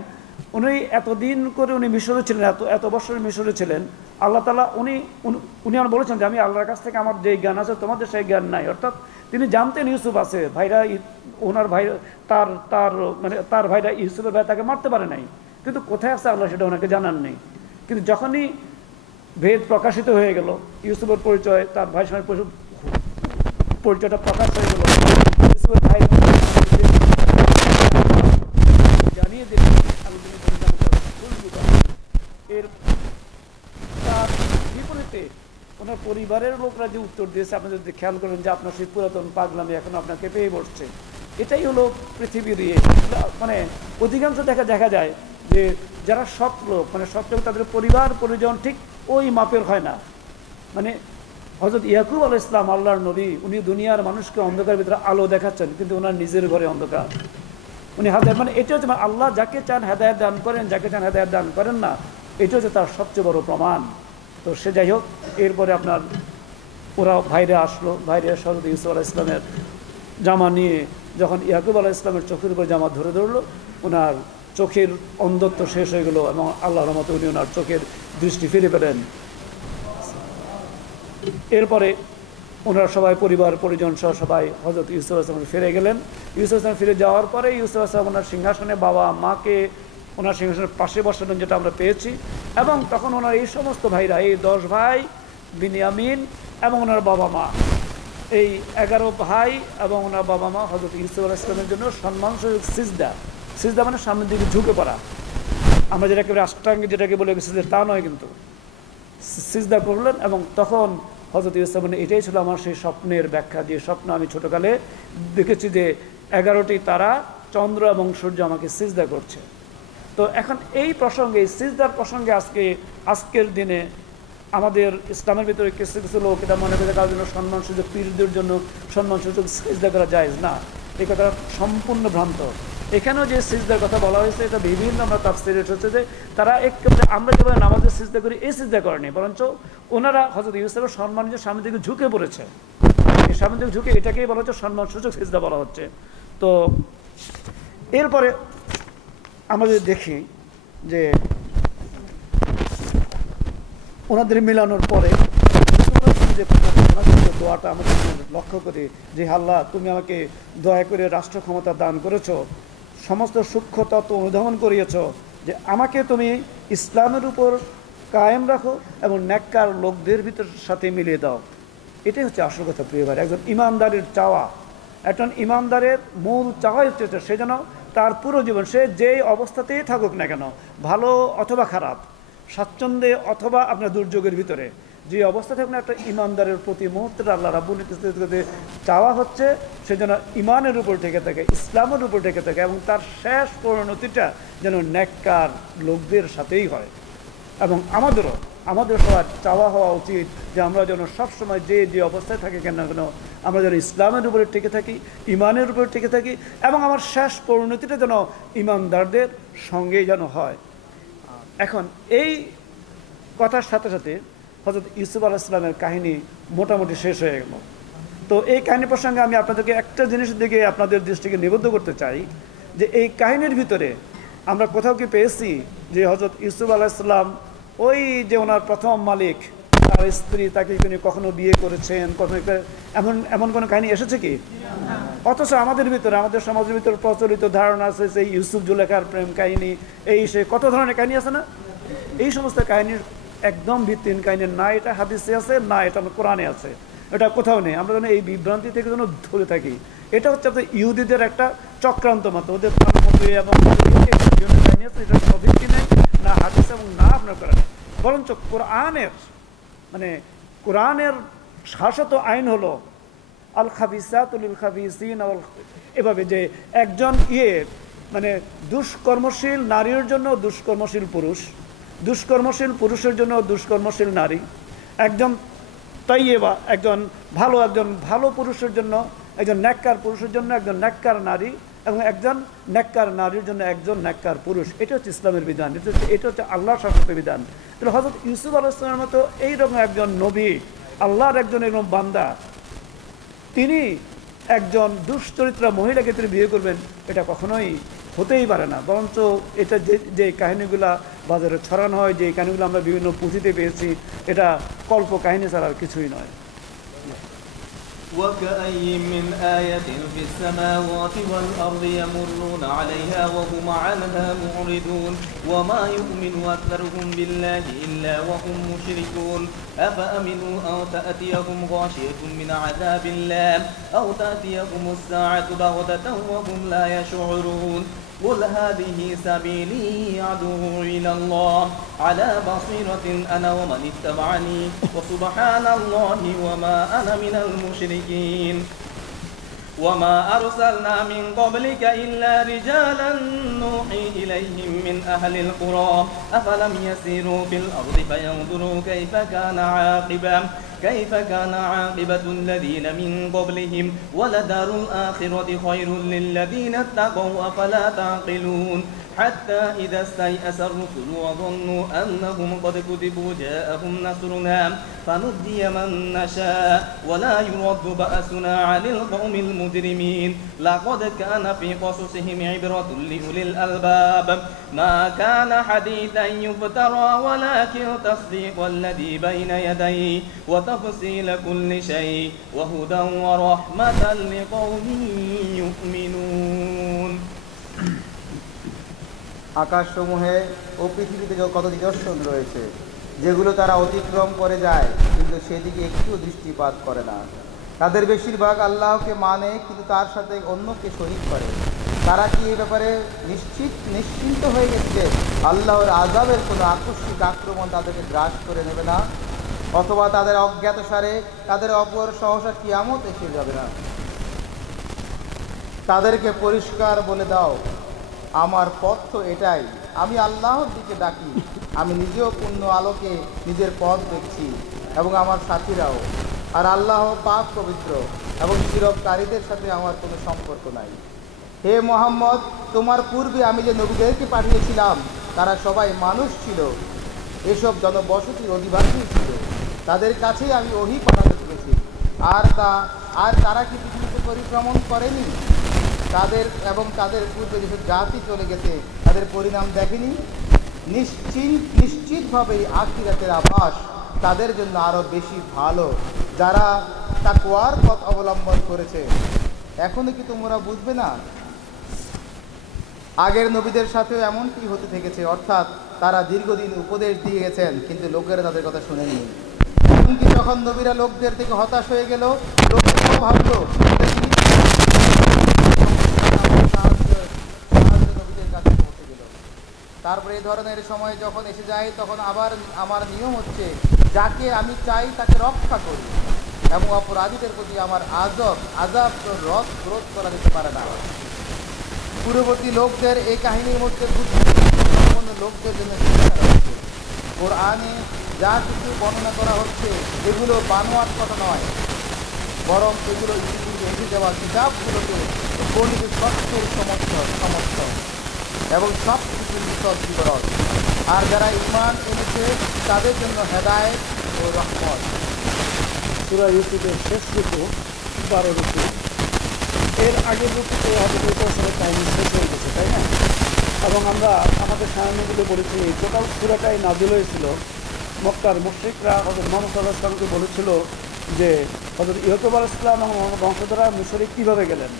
উনি এতদিন করে উনি মিশরে ছিলেন, এত বছর মিশরে ছিলেন, আল্লাহ তাআলা উনি আমার বলেছেন যে আমি আল্লাহর কাছ থেকে আমার যে জ্ঞান আছে তোমাদের সেই জ্ঞান নাই। অর্থাৎ তিনি জানতেন ইউসুফ আছে, ভাইরা ওনার ভাই তার ভাইরা ইউসুফের ভাই তাকে মারতে পারে নাই, কিন্তু কোথায় আছে আল্লাহ সেটা ওনাকে জানান নেই। কিন্তু যখনই ভেদ প্রকাশিত হয়ে গেল, ইউসুফের পরিচয়, তার ভাইয়ের সঙ্গে পরিচয়টা প্রকাশ হয়ে গেল, ইউসুফের ভাই জানিয়ে দিলেন এর তার বিপরীতে ওনার পরিবারের লোকরা যে উত্তর দিয়েছে, আপনি যদি খেয়াল করেন যে আপনার সেই পুরাতন পাগলামি এখন আপনাকে পেয়ে বসছে। এটাই হলো পৃথিবীর মানে অধিকাংশ দেখা যায় যে যারা সৎ লোক, মানে সৎ লোক তাদের পরিবার পরিজন ঠিক ওই মাপের হয় না। মানে হযরত ইয়াকুব আলাইহিস সালাম আল্লাহর নবী, উনি দুনিয়ার মানুষকে অন্ধকারের ভিতরে আলো দেখাচ্ছেন, কিন্তু ওনার নিজের ঘরে অন্ধকার। উনি হেদায়েত, মানে এটা হচ্ছে আল্লাহ যাকে চান হেদায়েত দান করেন, যাকে চান হেদায়েত দান করেন না, এটা হচ্ছে তার সবচেয়ে বড় প্রমাণ। তো সে যাই হোক, এরপরে আপনার ওরা ভাইরা আসলো, ভাইরা হযরত ইউসুফ আলাইহিস সালামের জামা নিয়ে যখন ইয়াকুব আলাইহিস সালামের চোখের উপর জামা ধরে ধরলো, ওনার চোখের অন্ধত্ব শেষ হয়ে গেল এবং আল্লাহর রহমতে উনি ওনার চোখের দৃষ্টি ফিরে পেলেন। এরপরে ওনারা সবাই পরিবার পরিজন সহ সবাই হযরত ইউসুফ আলাইহিস সালাম ফিরে গেলেন। ইউসুফ আলাইহিস সালাম ফিরে যাওয়ার পরে ইউসুফ আলাইহিস সালাম ওনার সিংহাসনে বাবা মাকে ওনার সিংহাসনের পাশে বসালেন, যেটা আমরা পেয়েছি। এবং তখন ওনার এই সমস্ত ভাইরা, এই 10 ভাই, বিনিয়ামিন এবং ওনার বাবা মা, এই 11 ভাই এবং ওনার বাবা মা হযরত ইউসুফ আলাইহিস সালামের জন্য সম্মানসূচক সিজদা, সিজদা মানে সামনের দিকে ঝুঁকে পড়া, আমরা যেটাকে অষ্টাঙ্গে যেটাকে বলে সিজদা তা নয়, কিন্তু সিজদা করলেন। এবং তখন হযরত ইউসুফ বলেন এটাই ছিল আমার সেই স্বপ্নের ব্যাখ্যা, যে স্বপ্ন আমি ছোটকালে দেখেছি যে 11টি তারা, চন্দ্র এবং সূর্য আমাকে সিজদা করছে। তো এখন এই প্রসঙ্গে, এই সিজদার প্রসঙ্গে আজকের দিনে আমাদের ইসলামের ভিতরে কিছু কিছু লোক এটা মনে করে কারোর জন্য সম্মান সুযোগ, পীরদের জন্য সম্মান সুযোগ সিজদা করা যায় না, এই কথা সম্পূর্ণ ভ্রান্ত। এখানেও যে সিজদার কথা বলা হয়েছে এটা বিভিন্ন আমরা তাফসীরে এসেছে যে তারা একেবারে আমরা যেভাবে নামাজের সিজদা করি এই সিজদা করেনি, বরঞ্চ ওনারা হযরত ইউসুফের সম্মানের সামনের দিকে ঝুঁকে পড়েছে। এই সামনের দিকে ঝুঁকে এটাকেই বলা হচ্ছে সম্মান সুযোগ সিজদা বলা হচ্ছে। তো এরপরে আমরা যদি দেখি যে ওনাদের মিলানোর পরে যে দোয়াটা আমরা লক্ষ্য করি যে আল্লাহ তুমি আমাকে দয়া করে রাষ্ট্র ক্ষমতা দান করেছো, সমস্ত সূক্ষ্ম তত্ত্ব অনুধাবন করিয়েছ, যে আমাকে তুমি ইসলামের উপর কায়েম রাখো এবং নেককার লোকদের ভিতর সাথে মিলিয়ে দাও। এটাই হচ্ছে আসল কথা প্রিয় ভাই। একজন ইমানদারের চাওয়া, একজন ইমানদারের মূল চাওয়াই হচ্ছে সে যেন তার পুরো জীবন, সে যেই অবস্থাতেই থাকুক না কেন, ভালো অথবা খারাপ, স্বাচ্ছন্দ্যে অথবা আপনার দুর্যোগের ভিতরে, যে অবস্থা থাকুক না, একটা ইমানদারের প্রতি মুহূর্তে আল্লাহ রাব্বুল ইজ্জতের চাওয়া হচ্ছে সে যেন ইমানের উপর টিকে থাকে, ইসলামের উপর টিকে থাকে এবং তার শেষ পরিণতিটা যেন নেককার লোকদের সাথেই হয়। এবং আমাদের সবার চাওয়া হওয়া উচিত যে আমরা যেন সবসময় যে অবস্থায় থাকি কেন কেন আমরা যেন ইসলামের উপরে টিকে থাকি, ইমানের উপরে টিকে থাকি এবং আমার শেষ পরিণতিটা যেন ইমানদারদের সঙ্গেই যেন হয়। এখন এই কথার সাথে সাথে হযরত ইউসুফ আলাইহিস সালামের কাহিনী মোটামুটি শেষ হয়ে গেল। তো এই কাহিনী প্রসঙ্গে আমি আপনাদেরকে একটা জিনিসের দিকে আপনাদের দৃষ্টিকে নিবদ্ধ করতে চাই, যে এই কাহিনীর ভিতরে আমরা কোথাও কি পেয়েছি যে হযরত ইউসুফ আলাইহিস সালাম ওই যে ওনার প্রথম মালিক তার স্ত্রী তাকে তিনি কখনো বিয়ে করেছেন, কখনো এমন কোনো কাহিনী এসেছে কি? অথচ আমাদের ভিতরে, আমাদের সমাজের ভিতরে প্রচলিত ধারণা আছে সেই ইউসুফ জুলেখার প্রেম কাহিনী, এই সে কত ধরনের কাহিনী আছে না? এই সমস্ত কাহিনীর একদম ভিত্তিহীন কাহিনী, না এটা হাদিসে আছে না এটা কোরআনে আছে, এটা কোথাও নেই। আমরা যেন এই বিভ্রান্তি থেকে যেন ধরে থাকি। এটা হচ্ছে আপনার ইহুদিদের একটা চক্রান্ত মতো, ওদের এবং কাহিনী আছে, এটা ভিত্তি নেই না হাদিস এবং না আপনার কোরআনে, বরঞ্চ কোরআনের শাশ্বত আইন হলো আল খাবিসাতু লিল খাবিসিন, এভাবে যে একজন মানে দুষ্কর্মশীল নারীর জন্য দুষ্কর্মশীল পুরুষ, দুষ্কর্মশীল পুরুষের জন্য দুষ্কর্মশীল নারী, একজন তাইয়্যিবা একজন ভালো পুরুষের জন্য, একজন নেককার পুরুষের জন্য একজন নেককার নারী, এবং একজন নেককার নারীর জন্য একজন নেককার পুরুষ। এটা হচ্ছে ইসলামের বিধান, এটা হচ্ছে আল্লাহর শাসিত বিধান। তাহলে হযরত ইউসুফ আলাইহিস সালামের মতো এইরকম একজন নবী, আল্লাহর একজন এরকম বান্দা, তিনি একজন দুশ্চরিত্র মহিলাকে তিনি বিয়ে করবেন, এটা কখনোই হতেই পারে না। বরঞ্চ এটা যে কাহিনীগুলা বাজারে ছড়ানো হয়, যে কাহিনীগুলো আমরা বিভিন্ন পুঁথিতে পেয়েছি, এটা কল্প কাহিনী ছাড়া আর কিছুই নয়। وكأي من آية في السماوات والأرض يمرون عليها وهم عنها معرضون وما يؤمن أكثرهم بالله إلا وهم مشركون أفأمنوا أو تأتيهم غاشية من عذاب الله أو تأتيهم الساعة بغتة وهم لا يشعرون قل هذه سبيلي أدعو إلى الله على بصيرة أنا ومن اتبعني وسبحان الله وما أنا من المشركين وما أرسلنا من قبلك إلا رجالا نوحي إليهم من أهل القرى أفلم يسيروا في الأرض فينظروا كيف كان عاقبة الذين من قبلهم ولدار الآخرة خير للذين اتقوا أفلا تعقلون حتى إذا استيأس الرسل وظنوا أنهم قد كذبوا جاءهم نصرنا فنجي من نشاء ولا يرد بأسنا عن القوم المجرمين لقد كان في قصصهم عبرة لأولي الألباب ما كان حديثا يفترى ولكن تصديق الذي بين يديه وتفصيل كل شيء وهدى ورحمة لقوم يؤمنون আকাশসমূহে ও পৃথিবীতে কত নিদর্শন রয়েছে, যেগুলো তারা অতিক্রম করে যায় কিন্তু সেদিকে একটুও দৃষ্টিপাত করে না। তাদের বেশিরভাগ আল্লাহকে মানে কিন্তু তার সাথে অন্যকে শরীক করে। তারা কি এই ব্যাপারে নিশ্চিন্ত হয়ে গেছে যে আল্লাহর আযাবের কোনো আকস্মিক আক্রমণ তাদেরকে গ্রাস করে নেবে না, অথবা তাদের অজ্ঞাতসারে তাদের অপর সহসা কিয়ামত এসে যাবে না? তাদেরকে পরিষ্কার বলে দাও, আমার পথ তো এটাই, আমি আল্লাহর দিকে ডাকি, আমি নিজেও পূর্ণ আলোকে নিজের পথ দেখছি এবং আমার সাথীরাও, আর আল্লাহ পাক পবিত্র এবং শিরককারীদের সাথে আমার কোনো সম্পর্ক নাই। হে মোহাম্মদ, তোমার পূর্বে আমি যে নবীদেরকে পাঠিয়েছিলাম তারা সবাই মানুষ ছিল, এসব জনবসতির অধিবাসী ছিল, তাদের কাছেই আমি ওহী পাঠাতে পেরেছি। আর তারা কি পৃথিবীতে পরিভ্রমণ করেনি? তাদের পূর্বে যেসব জাতি চলে গেছে তাদের পরিণাম দেখেনি? নিশ্চিতভাবেই আখিরাতের আভাস তাদের জন্য আরও বেশি ভালো, যারা তাকওয়ার পথ অবলম্বন করেছে। এখনো কি তোমরা বুঝবে না? আগের নবীদের সাথেও এমনটি হতে থেকেছে, অর্থাৎ তারা দীর্ঘদিন উপদেশ দিয়ে গেছেন কিন্তু লোকেরা তাদের কথা শুনেনি। এমনকি যখন নবীরা লোকদের থেকে হতাশ হয়ে গেল, লোকেরাও ভাবল নবীদের কাছে পৌঁছে গেল। তারপরে এই ধরনের সময় যখন এসে যায় তখন আবার আমার নিয়ম হচ্ছে, যাকে আমি চাই তাকে রক্ষা করি এবং অপরাধীদের প্রতি আমার আযাব রোধ করা যেতে পারে না। পূর্ববর্তী লোকদের এই কাহিনীর মধ্যে কোনো লোকদের জন্য কোরআনে যা কিছু বর্ণনা করা হচ্ছে এগুলো বানোয়াট কথা নয়, বরং এগুলো ইতিপূর্বে এসে যাওয়া কিতাবগুলোতে বর্ণিত সত্যের সমর্থ এবং সব কিছুর বিশদ বিবরণ। আর যারা ঈমান এনেছে তাদের জন্য হেদায়েত ও রহমত। সূরা ইউসুফের শেষ রূপু 12 রূপু, এর আগের রূপে হয়তো টাইম শেষ হয়ে গেছে, তাই না? এবং আমরা আমাদের সামনেগুলো বলেছি টোটাল সূরাটাই নাযিল হয়েছিল। মক্কার মুশরিকরা হযরত মুহাম্মদ সাল্লাল্লাহু আলাইহি ওয়াসাল্লামকে বলেছিল যে হযরত ইয়াকুব আলাইহিস সালাম এবং বংশধররা মিশরে কীভাবে গেলেন।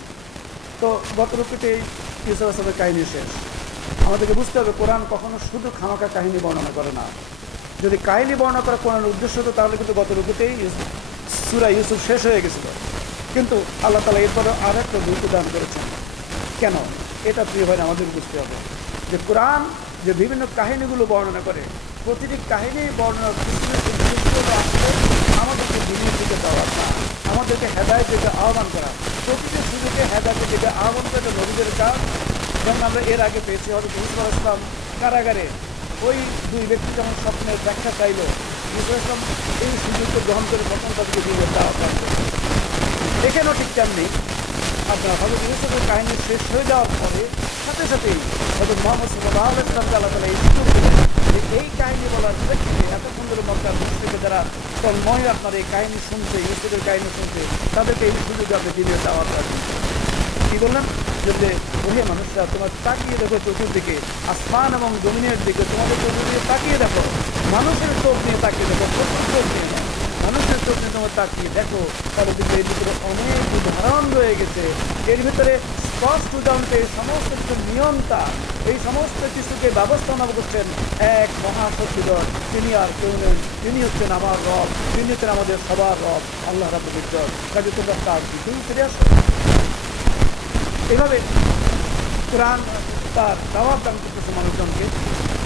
তো গত রূপেতেই ইউসুফ আলাইহিস সালামের কাহিনী শেষ। আমাদেরকে বুঝতে হবে কোরআন কখনো শুধু খামাখা কাহিনী বর্ণনা করে না। যদি কাহিনী বর্ণনা করা কোরআনের উদ্দেশ্য হতো তাহলে কিন্তু গত রূপেতেই সূরা ইউসুফ শেষ হয়ে গেছিল। কিন্তু আল্লাহ তাআলা এরপরে আর একটা গুরুত্ব দান করেছেন। কেন? এটা প্রিয় ভাই আমাদের বুঝতে হবে যে কোরআন যে বিভিন্ন কাহিনীগুলো বর্ণনা করে, প্রতিটি কাহিনী বর্ণনার আসলে আমাদেরকে দিনের দিকে দেওয়ার না, আমাদেরকে হেদায়েতের দিকে আহ্বান করা। প্রতিটি সুযোগে হেদায়েতের দিকে আহ্বান করে নবীদের কাজ। যেমন আমরা এর আগে পেয়েছি হযরত ইউসুফ আলাইহিস সালাম কারাগারে ওই দুই ব্যক্তি যখন স্বপ্নের ব্যাখ্যা চাইল, ইউসুফ আলাইহিস সালাম এই সুযোগকে গ্রহণ করে প্রথম তাদেরকে দিনের দাওয়াত দেন। এখানেও ঠিক তেমনি আপনার হযরত ইউসুফের কাহিনী শেষ হয়ে যাওয়ার পরে সাথে সাথেই হযরত মুহাম্মদ সাল্লাল্লাহু আলাইহি ওয়াসাল্লাম আল্লাহ তাআলা এই সুযোগ দিলেন যে এই কাহিনী বলার প্রেক্ষিতে এত সুন্দর মক্কার মুশরিকরা যারা তন্ময় আপনার এই কাহিনী শুনছে, ইউসুফের কাহিনী শুনছে, তাদেরকে এই সুযোগ আপনি দিলে দেওয়ার জন্য কি বললেন যে ওহে মানুষরা, তোমার তাকিয়ে দেখো চতুর্দিকে, আসমান এবং জমিনের দিকে তোমাদের চতুর্দিকে তাকিয়ে দেখো, মানুষের চোখ নিয়ে তাকিয়ে দেখো, প্রচুর চোখ নিয়ে নয়, মানুষের চোখ নিয়ে তোমার তাকিয়ে দেখো, তাহলে কিন্তু এর ভিতরে অনেক উদাহরণ রয়ে গেছে। এর ভিতরে স্পষ্ট উদাহরণকে এই সমস্ত কিছু নিয়ন্তা, এই সমস্ত কিছুকে ব্যবস্থাপনা করছেন এক মহাশক্তিধর, তিনি আর কেউ নেই, তিনি হচ্ছেন আমার রব, তিনি হচ্ছেন আমাদের সবার রব, আল্লাহ রাব্বুল ইজ্জত। কাজে তোমরা তার দিকেই ফিরে আসো। এইভাবে কোরআন তার দাওয়াত দান করতেছে মানুষজনকে,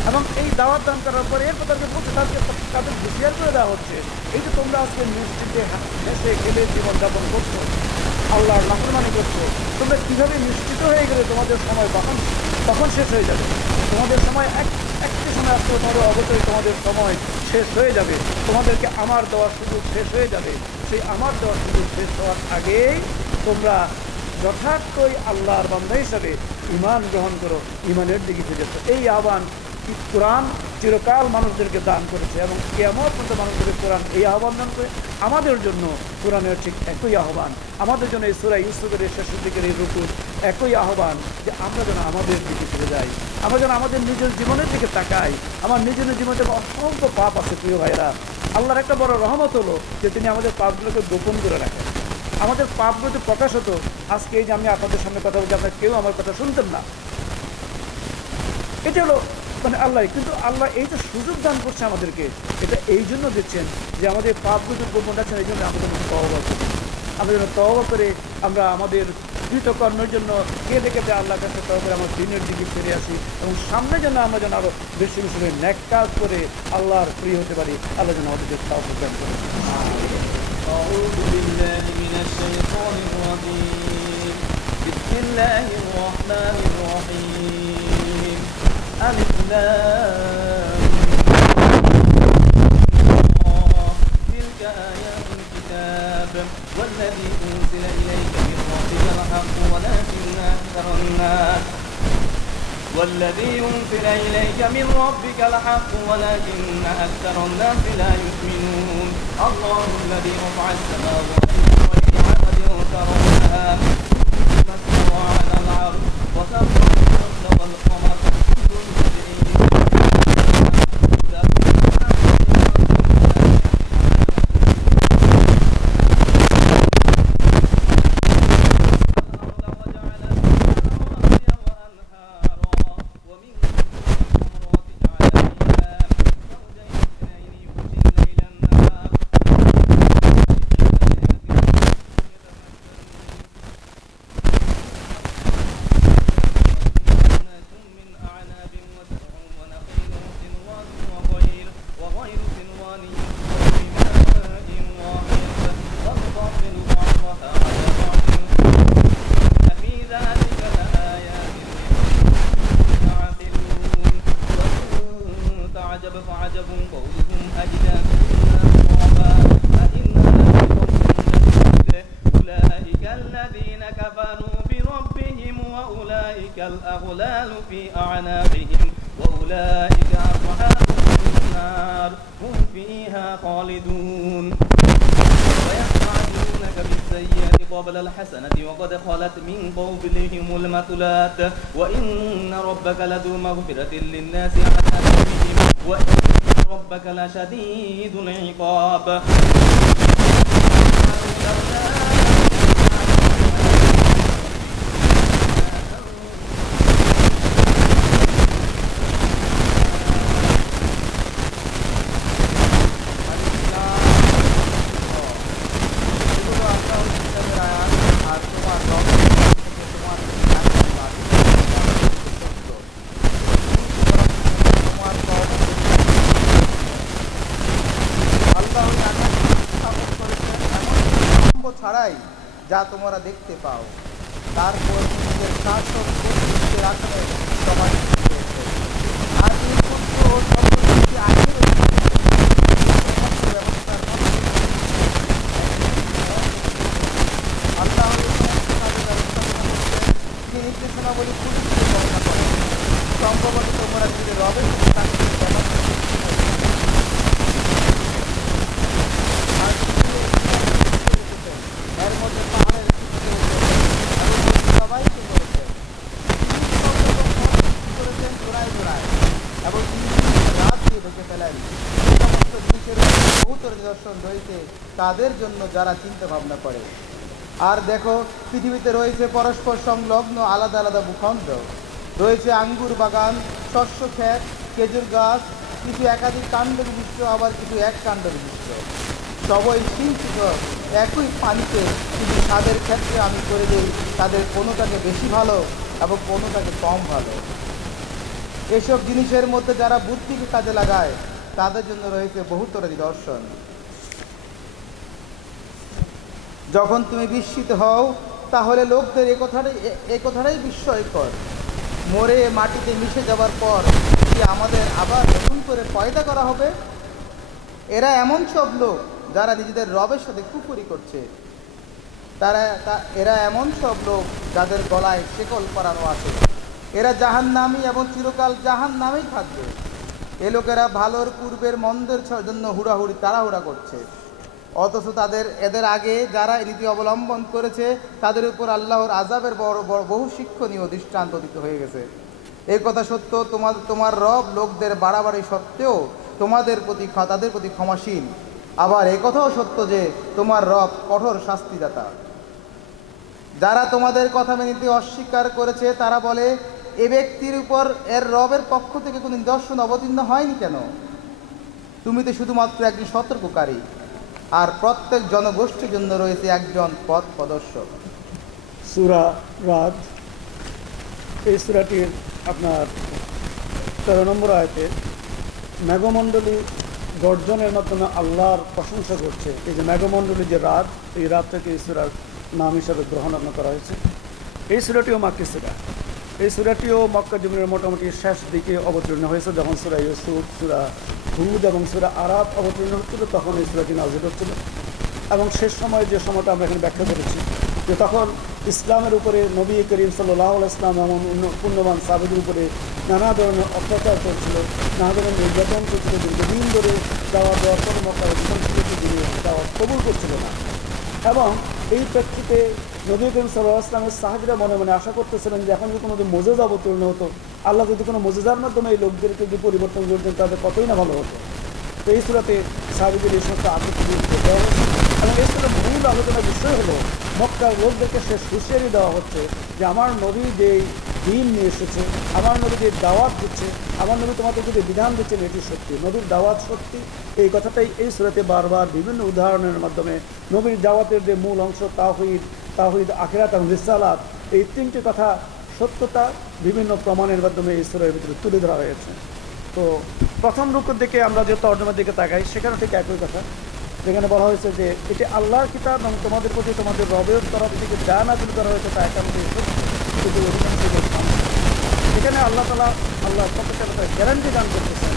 এবং এই দাওয়াত দান করার পরে এরপর তাদের বলছে, তাদের হুঁশিয়ার করে দেওয়া হচ্ছে, এই যে তোমরা আজকে মসজিদে হেসে খেলে জীবনযাপন করছো, আল্লাহর নাফরমানি করছো, তোমরা কীভাবে নিশ্চিত হয়ে গেলে তোমাদের সময় তখন শেষ হয়ে যাবে। তোমাদের সময় একটি সময় আসলে তোমাদের অবশ্যই তোমাদের সময় শেষ হয়ে যাবে, তোমাদেরকে আমার দেওয়ার সুযোগ শেষ হয়ে যাবে। সেই আমার দেওয়ার সুযোগ শেষ হওয়ার আগেই তোমরা যথার্থই আল্লাহর বান্দা হিসাবে ঈমান গ্রহণ করো, ঈমানের দিকে ফিরে যাচ্ছে। এই আহ্বান কোরআন চিরকাল মানুষদেরকে দান করেছে, এবং কিয়ামত পর্যন্ত মানুষদেরকে কোরআন এই আহ্বান দান করে। আমাদের জন্য কোরআনের ঠিক একই আহ্বান, আমাদের জন্য এই সূরা ইউসুফের শেষের দিকের এই রুকু একই আহ্বান, যে আমরা যেন আমাদের দিকে ফিরে যাই, আমরা যেন আমাদের নিজের জীবনের দিকে তাকাই। আমার নিজের জীবনে অসংখ্য পাপ আছে প্রিয় ভাইরা। আল্লাহর একটা বড় রহমত হলো যে তিনি আমাদের পাপগুলোকে গোপন করে রাখেন। আমাদের পাপগুলো যদি প্রকাশ হতো, আজকে এই যে আমি আপনাদের সামনে কথা বলছি, আপনার কেউ আমার কথা শুনতেন না। এটা হলো মানে আল্লাহ, কিন্তু আল্লাহ এই যে সুযোগ দান করছে আমাদেরকে, এটা এই জন্য দিচ্ছেন যে আমাদের পাপগুলো গোপন রাখছেন, এই জন্য আমাদের মধ্যে তওবা করি, আমরা যেন তওবা করে আমরা আমাদের কৃতকর্মের জন্য কেঁদে কেঁদে আল্লাহর কাছে তওবা করে আমার দিনের দিকে ফিরে আসি, এবং সামনে যেন আমরা যেন আরো বেশি বেশি নেক কাজ করে আল্লাহর প্রিয় হতে পারি। আল্লাহ যেন আমাদেরকে তওবা দান করেন। أعوذ بالله من الشيطان الرجيم. بسم الله الرحمن الرحيم. ألف لام تلك آيات الكتاب والذي أنزل إليك من ربك الحق ولكن أكثر الناس والذي أنزل إليك من ربك الحق ولكن أكثر الناس لا يؤمنون. الله الذي رفع السماوات بغير عمد ترونها ثم استوى على العرش وسخر الشمس والقمر كل يجري فعجب قولهم أجدادنا ترابا أإنا أولئك الذين كفروا بربهم وأولئك الأغلال في أعناقهم وأولئك أصحاب النار هم فيها خالدون. ويستعجلونك بالسيئة قبل الحسنة وقد خلت من قبلهم المثلات وإن ربك لذو مغفرة للناس على ذنوبهم وإن ربك لشديد العقاب. ছাড়াই যা তোমরা দেখতে পাও, তারপর নিজের শাসক কর্তৃত্বের আকারে সমাহিত হয়েছে। আর এই পুত্র ও সর্বশক্তি আগের ব্যবস্থার মধ্যে আল্লাহ নির্দেশনাবলী পুলিশকে বর্ণনা করে। সম্ভবত তোমরা নিজেদের রবের সাথে তাকে ব্যবহার করতে আর এর মধ্যে পাহাড়ের সবাইকে করেছেন, করেছেন জোড়ায় জোড়ায়, এবং তিনি রাত দিয়ে ঢেকে ফেলেন। সমস্ত জিনিসের বহুতর নিদর্শন রয়েছে তাদের জন্য যারা চিন্তা ভাবনা করে। আর দেখো, পৃথিবীতে রয়েছে পরস্পর সংলগ্ন আলাদা আলাদা ভূখণ্ড, রয়েছে আঙ্গুর বাগান, শস্য ক্ষেত, খেজুর গাছ, কিছু একাধিক কাণ্ড বিশিষ্ট, আবার কিছু এক কাণ্ড বিশিষ্ট। সবাই সিঞ্চিত একই পানিতে, কিন্তু তাদের ক্ষেত্রে আমি করে দিই তাদের কোনোটাকে বেশি ভালো এবং কোনোটাকে কম ভালো। এসব জিনিসের মধ্যে যারা বুদ্ধিকে কাজে লাগায় তাদের জন্য রয়েছে বহুতর নিদর্শন। যখন তুমি বিস্মিত হও তাহলে লোকদের এ কথাটাই বিস্ময়কর, মরে মাটিতে মিশে যাবার পর কি আমাদের আবার নতুন করে পয়দা করা হবে? এরা এমন সব লোক যারা নিজেদের রবের সাথে কুফরি করছে। এরা এমন সব লোক যাদের গলায় শেকল পরানো আছে। এরা জাহান্নামী এবং চিরকাল জাহান্নামেই থাকবে। এ লোকেরা ভালোর পূর্বের মন্দের জন্য হুড়াহুড়ি তাড়াহুড়া করছে, অথচ এদের আগে যারা এই নীতি অবলম্বন করেছে তাদের উপর আল্লাহর আযাবের বড় বড় বহু শিক্ষণীয় দৃষ্টান্ত দিতে হয়ে গেছে। এই কথা সত্য, তোমার রব লোকদের বাড়াবাড়ি সত্ত্বেও তাদের প্রতি ক্ষমাশীল। আবার এই কথাও সত্য যে তোমার রব কঠোর শাস্তিদাতা। যারা তোমাদের কথা মেনে নিতে অস্বীকার করেছে তারা বলে, এ ব্যক্তির উপর এর রবের পক্ষ থেকে কোনো নিদর্শন অবতীর্ণ হয়নি কেন? তুমি তো শুধুমাত্র একজন সতর্ককারী, আর প্রত্যেক জনগোষ্ঠীর জন্য রয়েছে একজন পথ প্রদর্শক। সূরা রাদ, এই সূরাটির আপনার 13 নম্বর আয়াতে মেঘমণ্ডলী গর্জনের মাধ্যমে আল্লাহর প্রশংসা করছে। এই যে মেঘমণ্ডলী যে রাত, এই রাতটাকে এই সূরার নাম হিসাবে গ্রহণ করা হয়েছে। এই সূরাটিও মাক্কি সূরা। এই সূরাটিও মক্কা জীবনের মোটামুটি শেষ দিকে অবতীর্ণ হয়েছে। যখন সূরা ইউসুফ, সূরা হুদ এবং সূরা আরাফ অবতীর্ণ হচ্ছিল তখন এই সূরাটি নাযিল হচ্ছিল। এবং শেষ সময়ে যে সময়টা আমরা এখানে ব্যাখ্যা করেছি যে তখন ইসলামের উপরে নবী করিম সাল্লাল্লাহু আলাইহি ওয়াসাল্লাম এমন পুণ্যবান সাহাবীদের উপরে নানা ধরনের অত্যাচার করছিল, নানা ধরনের নির্যাতন করছিল, দীর্ঘদিন ধরে দাওয়াত দেওয়ার পর মক্কার দাওয়াত কবুল করছিল না। এবং এই প্রেক্ষিতে নবী করিম সাল্লাল্লাহু আলাইহি ওয়াসাল্লামের সাহাবীরা মনে মনে আশা করতেছিলেন যে এখন যদি কোনো মুজিজা অবতীর্ণ হতো, আল্লাহ যদি কোনো মুজিজার মাধ্যমে এই লোকদেরকে যদি পরিবর্তন করতেন তাদের কতই না ভালো হতো। তো এই সূরাতে সাহাবীদের এই সমস্ত আতঙ্ক দেওয়া হচ্ছে। এবং এই সূরার মূল আলোচনার বিষয় হলো মক্কার লোকদেরকে শেষ হুঁশিয়ারি দেওয়া হচ্ছে যে আমার নবী যেই দিন নিয়ে এসেছে, আমার নবী যে দাওয়াত দিচ্ছে, আমার নবী তোমাদেরকে যে বিধান দিচ্ছেন এটি সত্যি, নবীর দাওয়াত সত্যি। এই কথাটাই এই সূরাতে বারবার বিভিন্ন উদাহরণের মাধ্যমে নবীর দাওয়াতের যে মূল অংশ তাওহীদ, আখিরাত এবং রিসালাত, এই তিনটি কথা সত্যতা বিভিন্ন প্রমাণের মাধ্যমে এই সূরার ভিতরে তুলে ধরা হয়েছে। তো প্রথম রুকুর দিকে আমরা যে তর্জমার দিকে তাকাই সেখানে ঠিক একই কথা, যেখানে বলা হয়েছে যে এটি আল্লাহর কিতাব এবং তোমাদের প্রতি তোমাদের রবের তরফ থেকে যা নাযিল করা হয়েছে তা একান্তই শুধু এখানে আল্লাহ তাআলা আল্লাহর পক্ষ থেকে গ্যারান্টি দান করতেছেন।